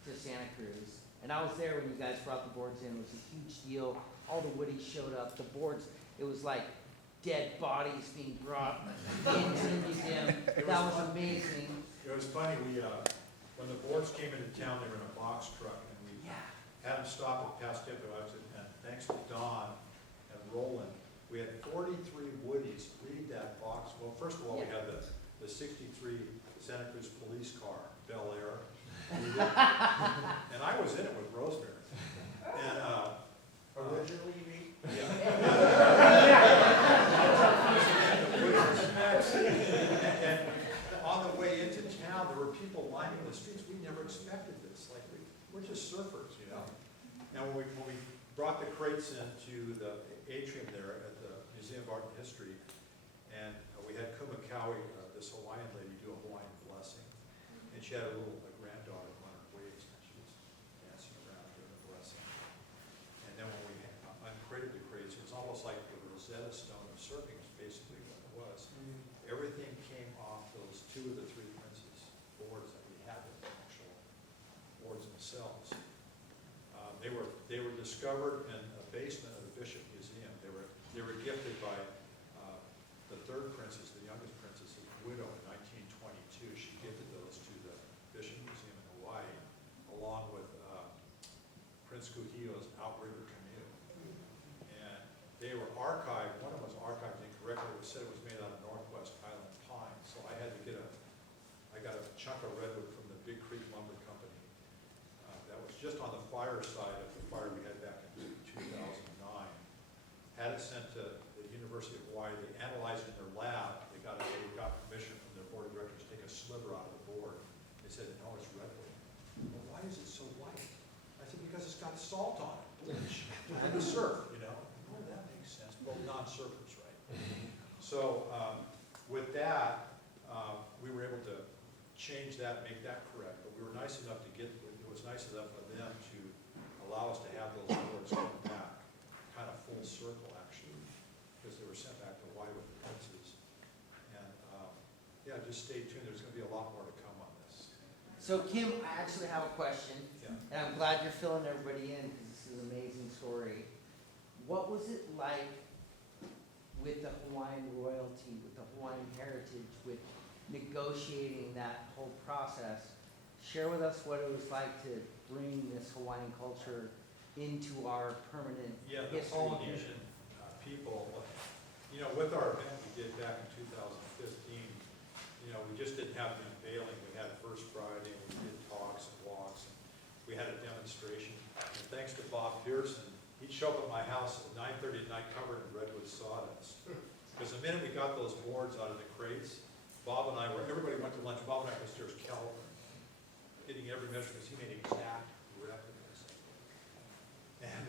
to Santa Cruz. And I was there when you guys brought the boards in, it was a huge deal, all the woodies showed up, the boards, it was like dead bodies being brought into the museum, that was amazing. It was funny, when the boards came into town, they were in a box truck, and we Yeah. had them stop at Pasco exit, and thanks to Don and Roland, we had 43 woodies read that box. Well, first of all, we had the 63 Santa Cruz police car, Bel Air. And I was in it with Rosemary. And, Originally, you mean? And on the way into town, there were people lining the streets. We never expected this. Like, we're just surfers, you know? Now, when we brought the crates into the atrium there at the Museum of Art and History, and we had Kumakawi, this Hawaiian lady, do a Hawaiian blessing. And she had a granddaughter on her waist, and she was dancing around doing a blessing. And then when we uncrated the crates, it was almost like the Rosetta Stone of surfing is basically what it was. Everything came off those 2 of the 3 princes' boards that we had, the actual boards themselves. They were discovered in a basement of the Bishop Museum. They were gifted by the 3rd princess, the youngest princess, his widow in 1922. She gifted those to the Bishop Museum in Hawaii, along with Prince Kuhio's outrigger canoe. And they were archived. One of them was archived incorrectly. It was said it was made out of Northwest Highland pine. So I had to I got a chunk of redwood from the Big Creek Lumber Company. That was just on the fire side of the fire we had back in 2009. Had it sent to the University of Hawaii. They analyzed it in their lab. They got permission from their board of directors to take a sliver out of the board. They said, no, it's redwood. Well, why is it so white? I said, because it's got salt on it, bleach, and the surf, you know. Oh, that makes sense. Well, non-surfers, right? So with that, we were able to change that, make that correct. But we were nice enough to it was nice enough for them to allow us to have those boards come back, kind of full circle, actually, because they were sent back to Hawaii with the princes. And yeah, just stay tuned. There's going to be a lot more to come on this. So Kim, I actually have a question, Yeah. and I'm glad you're filling everybody in, because this is an amazing story. What was it like with the Hawaiian royalty, with the Hawaiian heritage, with negotiating that whole process. Share with us what it was like to bring this Hawaiian culture into our permanent Yeah, the history here. Polynesian people, you know, with our event we did back in 2015, you know, we just didn't have the unveiling. We had First Friday, we did talks and walks, and we had a demonstration. And thanks to Bob Pearson, he'd show up at my house at 9:30 at night covered in redwood sawdust. Because the minute we got those boards out of the crates, Bob and I were, everybody went to lunch, Bob and I was upstairs calipering, getting every measurement, because he made exact replicas. And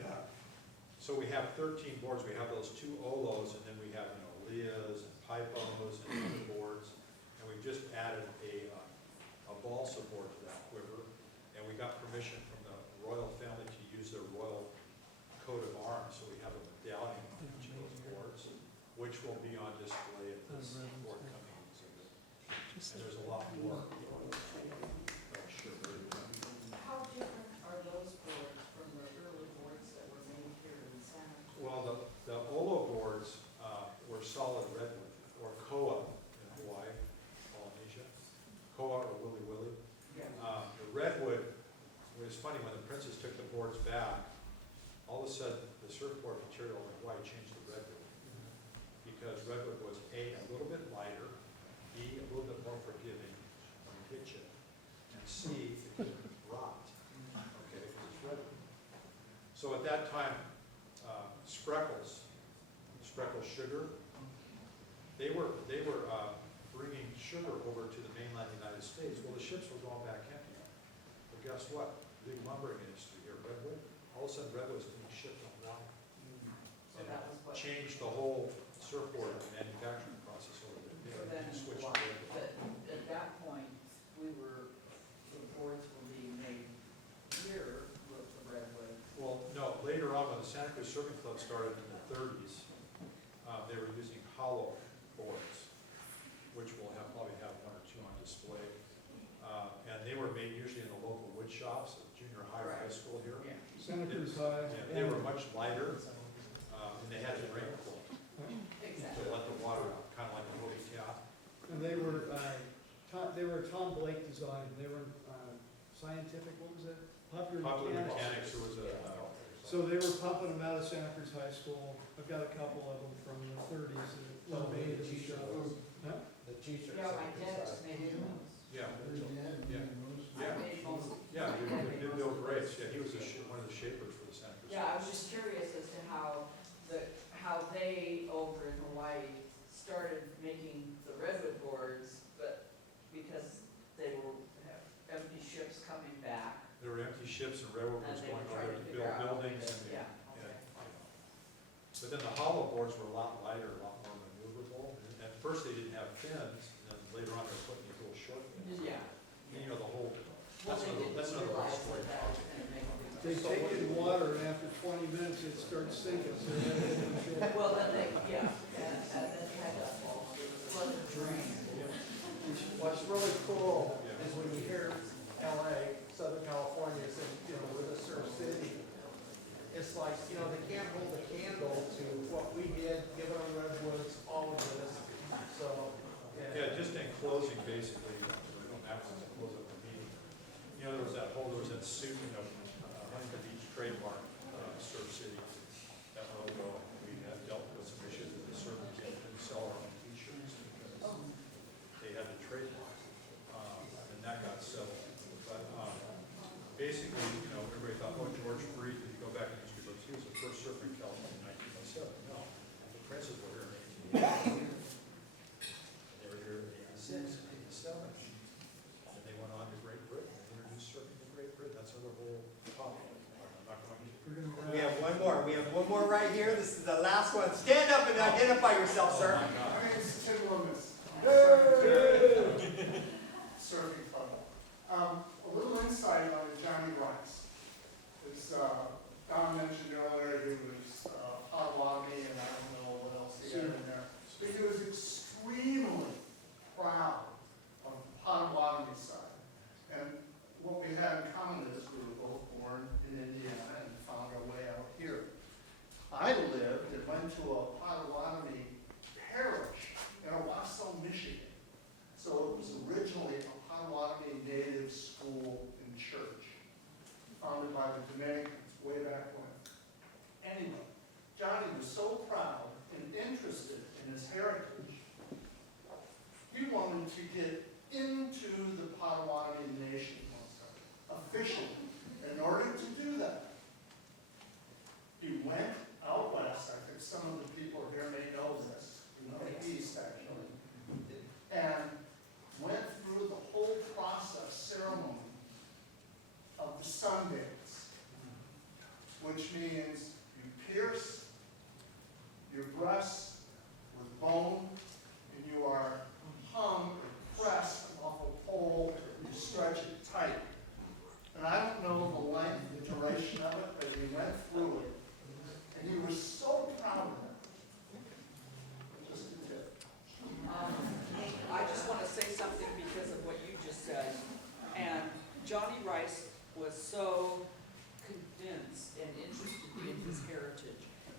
so we have 13 boards. We have those 2 Olos, and then we have, you know, Leahs and Pipos and other boards. And we've just added a balsa board to that quiver. And we got permission from the royal family to use their royal coat of arms. So we have a medallion on each of those boards, which will be on display at this forthcoming exhibit. And there's a lot more. Sure. How different are those boards from the early boards that were made here in Santa Cruz? Well, the Olo boards were solid redwood, or koa in Hawaii, Polynesia. Koa or willy willy. Yeah. The redwood, it was funny, when the princess took the boards back, all of a sudden, the surfboard material in Hawaii changed to redwood. Because redwood was A, a little bit lighter, B, a little bit more forgiving when it hit you, and C, it didn't rot, okay, because it's redwood. So at that time, Spreckle Sugar, they were bringing sugar over to the mainland United States. Well, the ships were going back empty. Well, guess what? Big lumbering industry here, redwood. All of a sudden, redwood was being shipped on water. So that was what. Changed the whole surfboard manufacturing process over there. So then, They switched why? to redwood. But at that point, the boards were being made here with the redwood. Well, no, later on, when the Santa Cruz Surfing Club started in the 30s, they were using hollow boards, which will probably have 1 or 2 on display. And they were made usually in the local wood shops, at junior high or high Right. school here. Yeah. Santa Cruz High. And they were much lighter, and they had the rain coat to Exactly. let the water out, kind of like a movie cap. And they were Tom Blake design. They were scientific, what was it? Popular Mechanics, there was a, So they were pumping them out of Santa Cruz High School. I've got a couple of them from the 30s. That made the shows. Huh? Yeah, my dentist made those. yeah, I made most. yeah, my dad made did most Bill of Grace, those. yeah, he was one of the shapers for the Santa Cruz. Yeah, I was just curious as to how they over in Hawaii started making the redwood boards, but because they were empty ships coming back, There were empty ships and railroad and was they going were trying over to to figure build out. buildings and, Yeah, yeah. okay. But then the hollow boards were a lot lighter, a lot more maneuverable. And at first they didn't have fins, and then later on they were putting these little short fins. Yeah. And you know, the whole, Well, that's they another, didn't that's another realize story. that that was gonna make a big They difference. take it in water, and after 20 minutes, it starts sinking. So they had to make sure. Well, then they, yeah, and then they had to flood the drain. What's really cool Yeah. is when you hear LA, Southern California, say, you know, we're the surf city. It's like, you know, they can't hold a candle to what we did, given our redwoods, all of this. So, Yeah, just in closing, basically, after we close up the meeting, you know, there was that suit, you know, Huntington Beach trademark, Surf City, that logo. We had dealt with some issues with the surf, couldn't sell our own t-shirts because they had the trademark, and that got settled. But basically, you know, everybody thought, oh, George Freed, did he go back in history books? He was the first surfer in California in 1907. No, the princes were here in 1880. They were here in 86, 87. And they went on to Great Britain and introduced surfing to Great Britain. That's our whole topic. I'm not going to. We have one more. We have one more right here. This is the last one. Stand up and identify yourself, sir. Oh my God. My name's Tim Loomis. Surfing Club. A little insight on the Johnny Rice. As Don mentioned earlier, he was Potawatomi, and I don't know what else he had in there. But he was extremely proud of the Potawatomi side. And what we had in common is we were both born in Indiana and found our way out here. I lived and went to a Potawatomi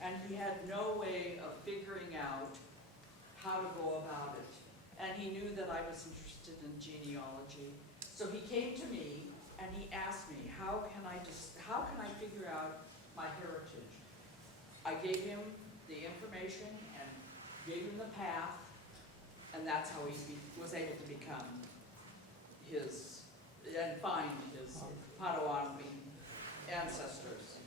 and he had no way of figuring out how to go about it. And he knew that I was interested in genealogy. So he came to me and he asked me, how can I figure out my heritage? I gave him the information and gave him the path, and that's how he was able to become and find his Potawatomi ancestors.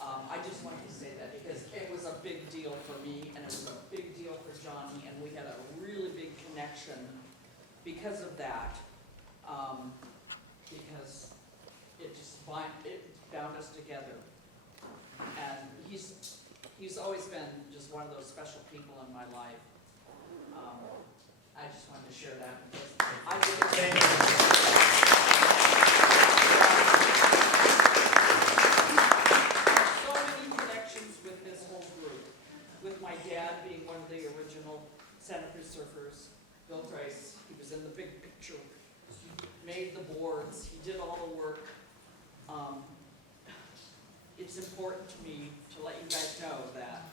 I just wanted to say that because it was a big deal for me, and it was a big deal for Johnny, and we had a really big connection because of that. Because it bound us together. And he's always been just one of those special people in my life. I just wanted to share that because I so many connections with this whole group. With my dad being one of the original Santa Cruz surfers, Bill Trice, he was in the big picture. He made the boards, he did all the work. It's important to me to let you guys know that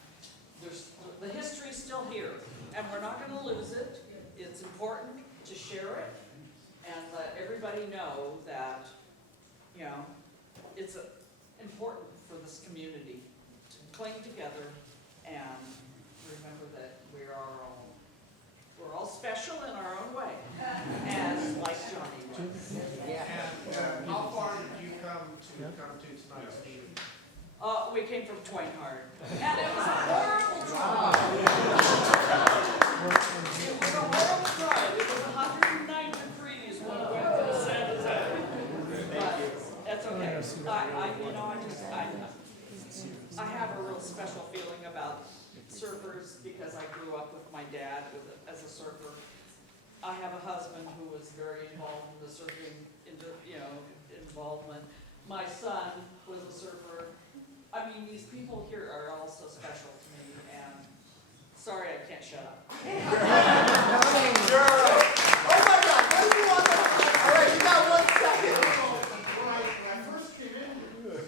the history's still here, and we're not going to lose it. It's important to share it and let everybody know that, you know, it's important for this community to cling together and remember that we're all special in our own way, and like Johnny was. Yeah. And how far did you come to tonight's meeting? We came from Twain Hard, and it was a horrible drive. It was a horrible drive. It was 109 degrees when we went to Santa Cruz. But that's okay. I have a real special feeling about surfers because I grew up with my dad as a surfer. I have a husband who was very involved in the surfing, involvement. My son was a surfer. I mean, these people here are all so special to me, and sorry I can't shut up. Oh my God, what do you want? All right, you got 1 second. When I first came in here,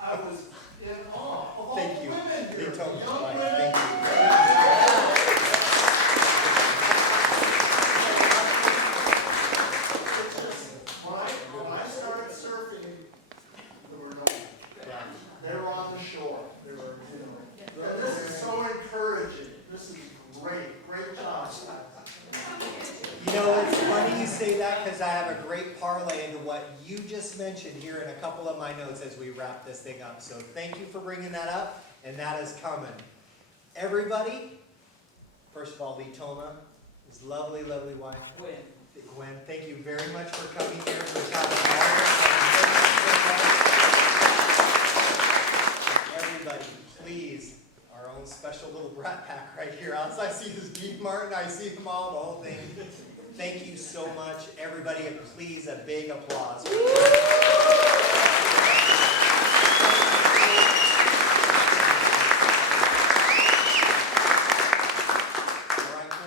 I was in awe of all the Thank you. women They here. told me. Young Right, women. thank you. When I started surfing, there were no, they were on the shore. They were, and this is so encouraging. This is great job. You know, it's funny you say that because I have a great parlay into what you just mentioned here in a couple of my notes as we wrap this thing up. So thank you for bringing that up, and that is coming. Everybody, first of all, Toma, his lovely, lovely wife, Gwen, thank you very much for coming here for shopping all. Everybody, please, our own special little brat pack right here. Outside, I see this Dean Martin, I see them all, the whole thing. Thank you so much. Everybody, please, a big applause.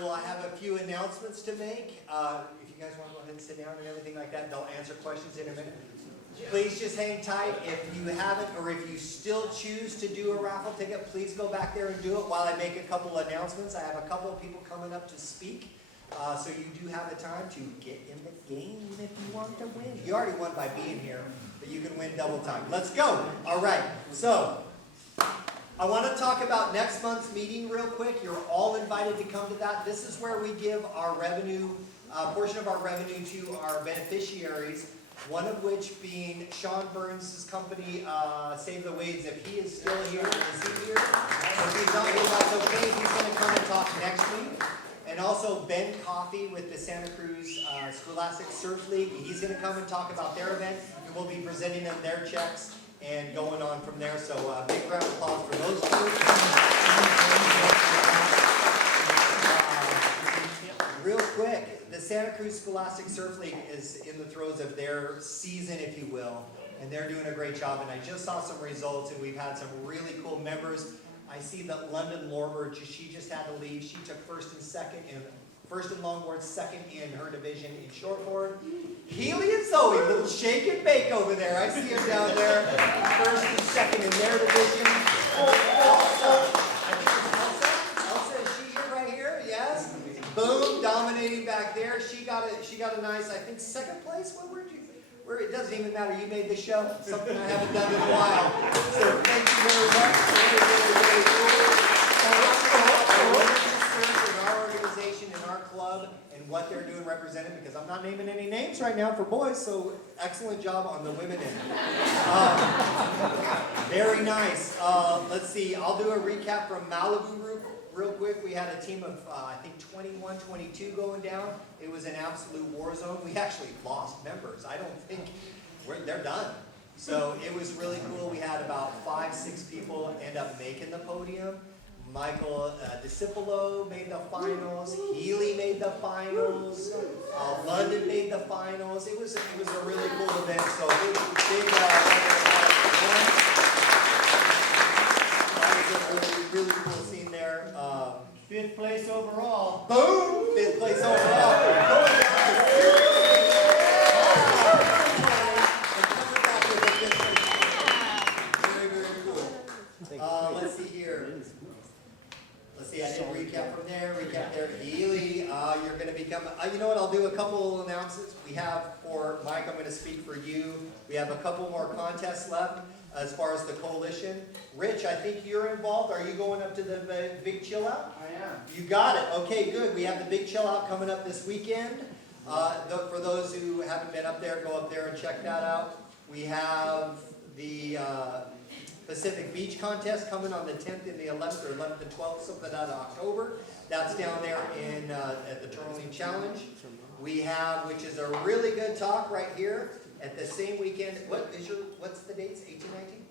I have a few announcements to make. If you guys want to go ahead and sit down and everything like that, they'll answer questions in a minute. Please just hang tight. If you haven't, or if you still choose to do a raffle ticket, please go back there and do it while I make a couple announcements. I have a couple of people coming up to speak. So you do have the time to get in the game if you want to win. You already won by being here, but you can win double time. Let's go. All right. So I want to talk about next month's meeting real quick. You're all invited to come to that. This is where we give our revenue, portion of our revenue to our beneficiaries, one of which being Sean Burns' company, Save the Waves. If he is still here, is he here? If he's not here, that's okay. He's going to come and talk next week. And also Ben Coffey with the Santa Cruz Scholastic Surf League. He's going to come and talk about their event, and we'll be presenting them their checks and going on from there. So big round of applause for those two. Real quick, the Santa Cruz Scholastic Surf League is in the throes of their season, if you will, and they're doing a great job. And I just saw some results, and we've had some really cool members. I see that London Longboard, she just had to leave. She took first and longboard, second in her division in shortboard. Healy and Zoe, little shake and bake over there. I see her down there, first and second in their division. Also, think second place. Where did you? Where it doesn't even matter. You made the show. Something I haven't done in a while. So thank you very much. Very cool. In our organization, in our club, and what they're doing represented, because I'm not naming any names right now for boys, so excellent job on the women end. Very nice. Let's see, I'll do a recap from Malibu real quick. We had a team of, I think 21, 22 going down. It was an absolute war zone. We actually lost members. I don't think, they're done. So it was really cool. We had about 5, 6 people end up making the podium. Michael DiCipolo made the finals. Healy made the finals. London made the finals. It was a really cool event. So big really cool scene there. 5th place overall. Boom! 5th place overall. Going down to very cool. Let's see here. Let's see, I did recap from there, recap there. Healy, you're going to become, you know what, I'll do a couple of announcements. We have, for Mike, I'm going to speak for you. We have a couple more contests left as far as the coalition. Rich, I think you're involved. Are you going up to the big chill out? I am. You got it. Okay, good. We have the big chill out coming up this weekend. For those who haven't been up there, go up there and check that out. We have the Pacific Beach Contest coming on the 10th and the 11th, or 11th and 12th, something out of October. That's down there in at the Tourmaline Challenge. We have, which is a really good talk right here, at the same weekend. What's the dates? 18, 19?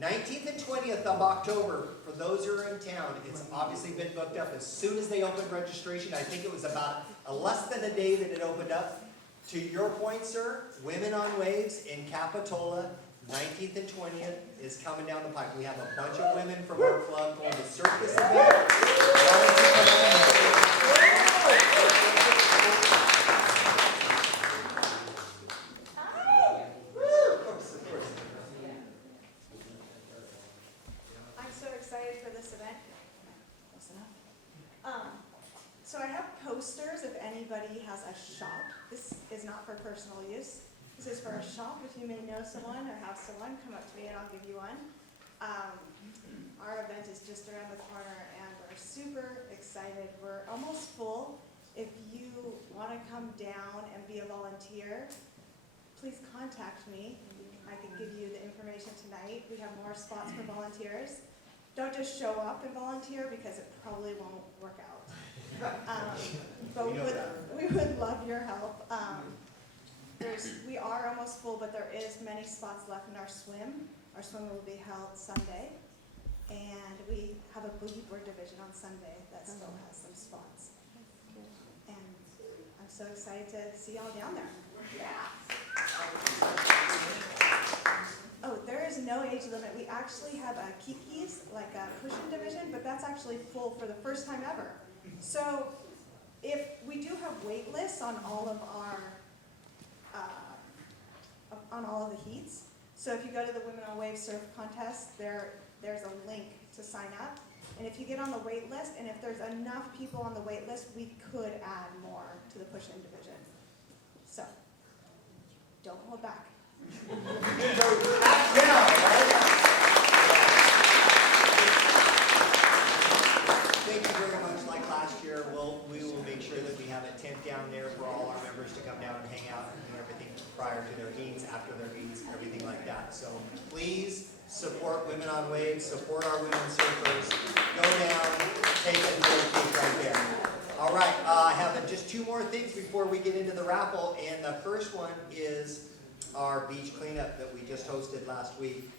19th and 20th of October. For those who are in town, it's obviously been booked up as soon as they opened registration. I think it was about less than a day that it opened up. To your point, sir, Women on Waves in Capitola, 19th and 20th is coming down the pipe. We have a bunch of women from our club going to surf this event. I'm so excited for this event. Close enough. So I have posters if anybody has a shop. This is not for personal use. This is for a shop. If you may know someone or have someone, come up to me and I'll give you one. Our event is just around the corner and we're super excited. We're almost full. If you want to come down and be a volunteer, please contact me. I can give you the information tonight. We have more spots for volunteers. Don't just show up and volunteer because it probably won't work out. But we would love your help. We are almost full, but there is many spots left in our swim. Our swim will be held Sunday. And we have a boogie board division on Sunday that still has some spots. And I'm so excited to see y'all down there. Oh, there is no age limit. We actually have a Kiki's, like a push-in division, but that's actually full for the first time ever. So if we do have wait lists on all of our the heats. So if you go to the Women on Waves Surf Contest, there's a link to sign up. And if you get on the wait list, and if there's enough people on the wait list, we could add more to the push-in division. So don't hold back. Thank you very much. Like last year, we will make sure that we have a tent down there for all our members to come down and hang out and everything prior to their meetings, after their meetings, everything like that. So please support Women on Waves, support our women surfers. Go down, take a cake right there. All right, I have just 2 more things before we get into the raffle, and the first one is our beach cleanup that we just hosted last week.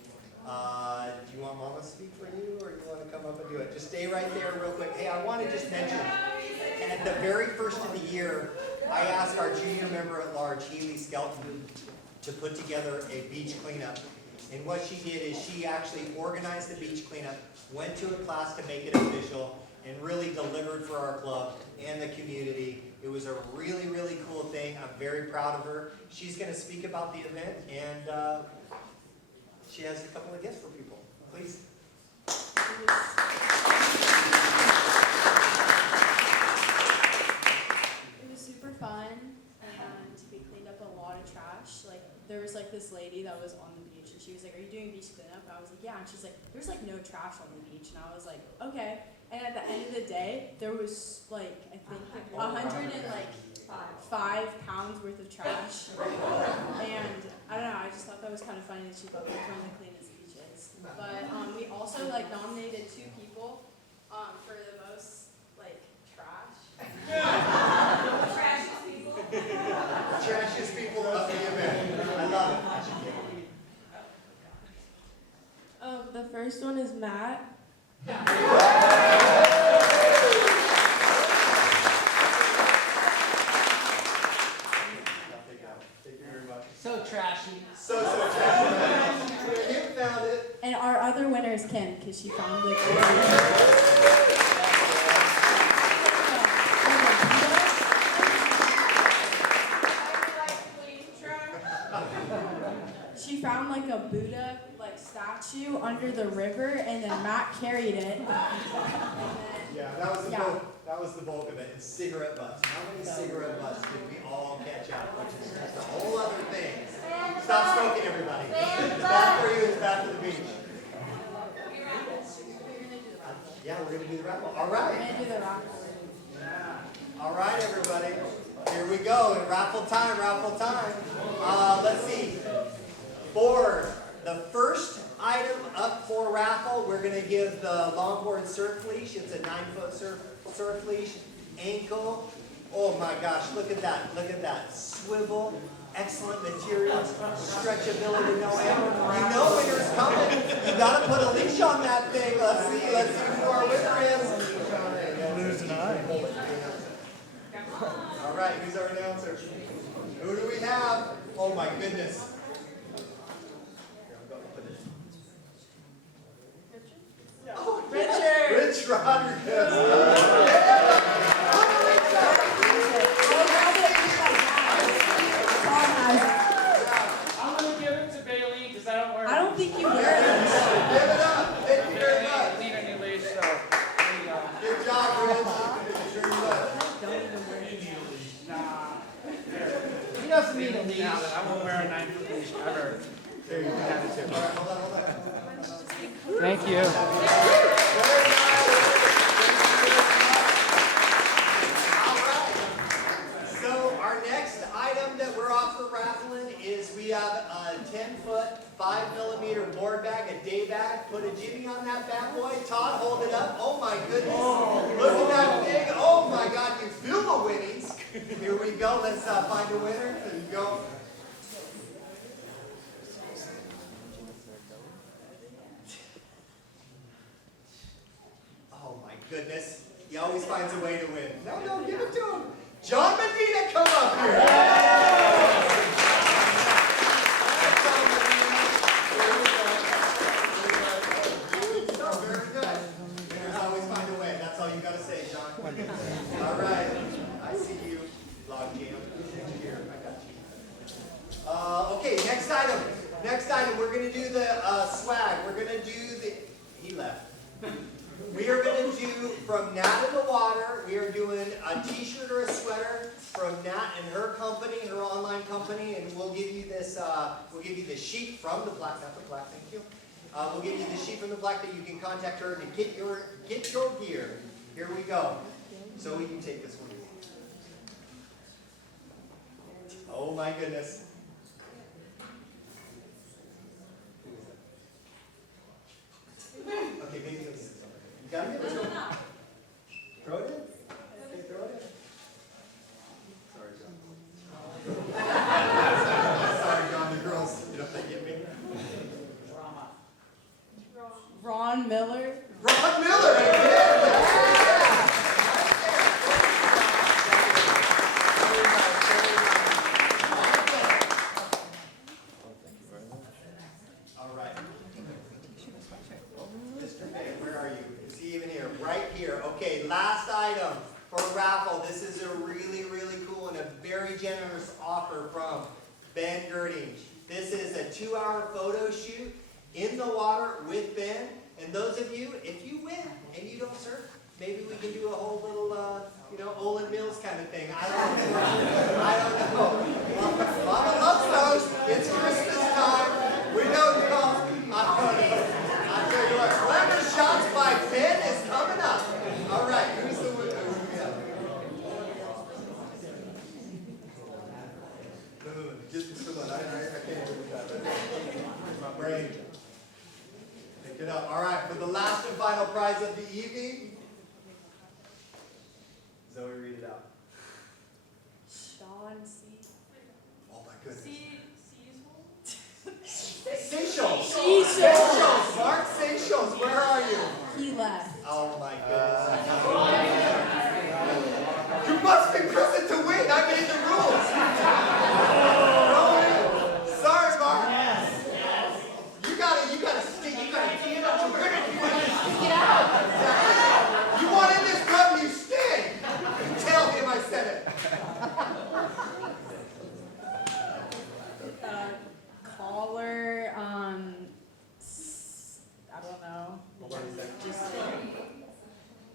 Do you want Mama to speak for you, or you want to come up and do it? Just stay right there real quick. Hey, I want to just mention, at the very first of the year, I asked our junior member at large, Healy Skelton, to put together a beach cleanup. And what she did is she actually organized the beach cleanup, went to a class to make it official, and really delivered for our club and the community. It was a really, really cool thing. I'm very proud of her. She's going to speak about the event, and she has a couple of gifts for people. Please. It was super fun, and was like, yeah. And she's like, there's like no trash on the beach. And I was like, okay. And at the end of the day, there was like, I think 105 pounds worth of trash. And I don't know, I just thought that was kind of funny that she thought that was one of the cleanest beaches. But we also like nominated 2 people for the most like trash. Trashiest people. Trashiest people of the event. I love it. The first one is Matt. Thank you very much. So trashy. So trashy. Kim found it. And our other winner is Kim, because she found it. She found like a Buddha like statue under the river, and then Matt carried it. And then, Yeah, that was the Yeah. bulk. That was the bulk of it. And cigarette butts. How many cigarette butts did we all catch out? Which is just a whole other thing. Stop smoking, everybody. It's bad for you. It's bad for the beach. Yeah, we're gonna do the raffle. All we're right. gonna do the raffle. All right, everybody. Here we go. Raffle time. Raffle time. Let's see. For the first item up for raffle, we're going to give the longboard surf leash. It's a 9-foot surf leash, ankle. Oh my gosh, look at that. Look at that. Swivel, excellent materials, stretchability, no error. You know winter's coming. You got to put a leash on that thing. Let's see who our winner is. Lose an eye. All right, who's our announcer? Who do we have? Oh my goodness. Oh, Richard! Rich Rodriguez. I'm gonna give it to Bailey because I don't wear. I don't think you wear it. Give it up. Thank you very much. Need a new leash, so there you go. Good job, Rich. Thank you very much. He doesn't need a leash. Now that I won't wear a 9-foot leash ever. There you go. Have it too. All right, hold on. Thank you. So our next item that we're off for raffling is we have a 10-foot, 5mm board bag, a day bag. Put a jimmy on that bad boy. Todd, hold it up. Oh my goodness. Look at that thing. Oh my God, you feel the winnings. Here we go. Let's find a winner. There you go. Oh my goodness. He always finds a way to win. No, give it to him. John Medina, come up here. Oh, very good. Winners always find a way. That's all you got to say, John. All right. I see you. Log jam. Here, I got you. Okay, next item. Next item, we're going to do the swag. We're going to do the... He left. We are going to do from Nat in the Water. We are doing a t-shirt or a sweater from Nat and her company, her online company, and we'll give you this. We'll give you the sheet from the plaque. Not the plaque, thank you. We'll give you the sheet from the plaque that you can contact her to get your gear. Here we go. So we can take this one. Oh my goodness. Okay, maybe this is something. You got it? Let's go. Throw it in. Okay, throw it in. Sorry, John. Sorry, John. The girls, they get me. Ron Miller. Ron Miller, again. All right. Mr. Bay, where are you? Is he even here? Right here. Okay, last item for raffle. This is a really, really cool and a very generous offer from Ben Girding. This is a 2-hour photo shoot in the water with Ben. And those of you, if you win and you don't surf, maybe we can do a whole little, Olin Mills kind of thing. I don't know. Mama loves those. It's Christmas time. We don't know. I don't know. prize of the evening. Zoe, read it out. Sean C. Oh my goodness. Seychelles. Seychelles. Seychelles. Mark Seychelles, where are you? He left. Oh my goodness. You must be present to win. I made the rules. Sorry, Mark. You gotta stick. You gotta tee it up. You stick it out. You want in this club, you stay. Tell him I said it. Caller, I don't know. Just,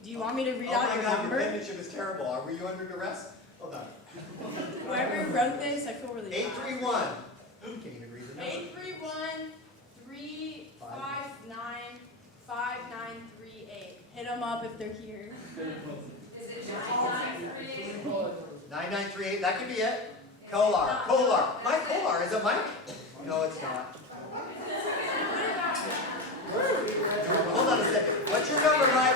do you want me to read out your Your number? penmanship is terrible. Were you under duress? Hold on. Whoever wrote this, I feel really bad. 831. Can't even read the number. 831-359-5938. Hit them up if they're here. Is it 9938. That could be it. Kolar. Kolar. Mike Kolar. Is it Mike? No, it's not. Hold on a second. What's your number, Mike?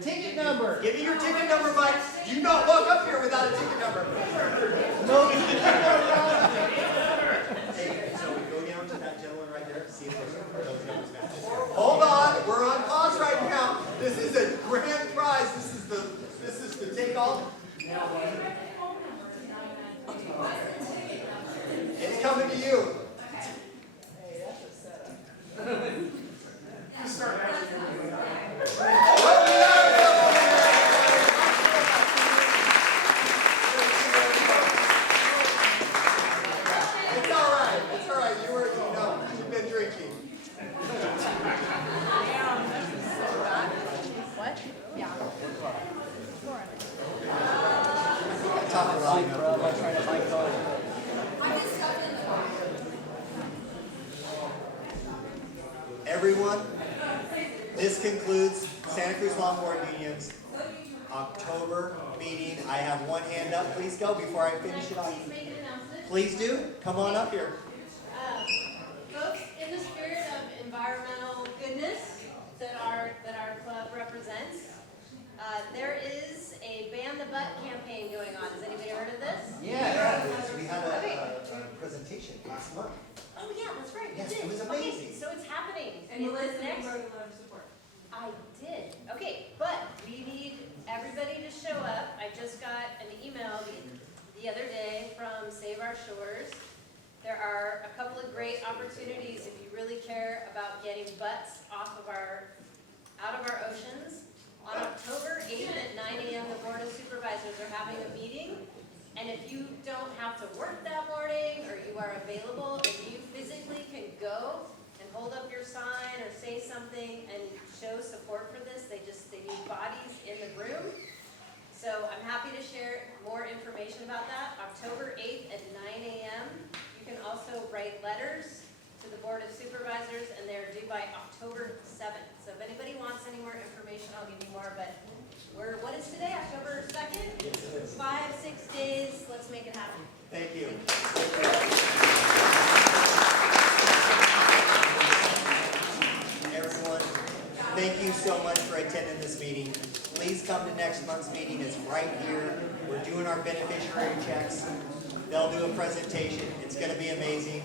Ticket number. Give me your ticket number, Mike. Do not walk up here without a ticket number. No. Hey, so we go down to that gentleman right there. See if those numbers match. Hold on. We're on pause right now. This is a grand prize. This is the take all. It's coming to you. It's all right. It's all right. You've been drinking. What? Yeah. Talk a lot. Everyone, this concludes Santa Cruz Longboard Union's October meeting. I have one hand up. Please go before I finish it off. Please do. Come on up here. Folks, in the spirit of environmental goodness that our club represents, there is a Ban the Butt campaign going on. Has anybody heard of this? Yeah. We had a presentation last month. Oh yeah, that's right. Yes, we did. it was amazing. Okay, so it's happening. And you It's wrote a letter of support. I did. Okay, but we need everybody to show up. I just got an email the other day from Save Our Shores. There are a couple of great opportunities if you really care about getting butts out of our oceans. On October 8th at 9 a.m., the Board of Supervisors are having a meeting. And if you don't have to work that morning, or you are available, and you physically can go and hold up your sign or say something and show support for this, they need bodies in the room. So I'm happy to share more information about that. October 8th at 9 a.m. You can also write letters to the Board of Supervisors, and they're due by October 7th. So if anybody wants any more information, I'll give you more, but what is today, October 2nd? 5-6 days, let's make it happen. Thank you. Everyone, thank you so much for attending this meeting. Please come to next month's meeting. It's right here. We're doing our beneficiary checks. They'll do a presentation. It's going to be amazing.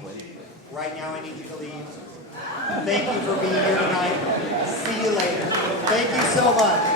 Right now, I need you to leave. Thank you for being here tonight. See you later. Thank you so much.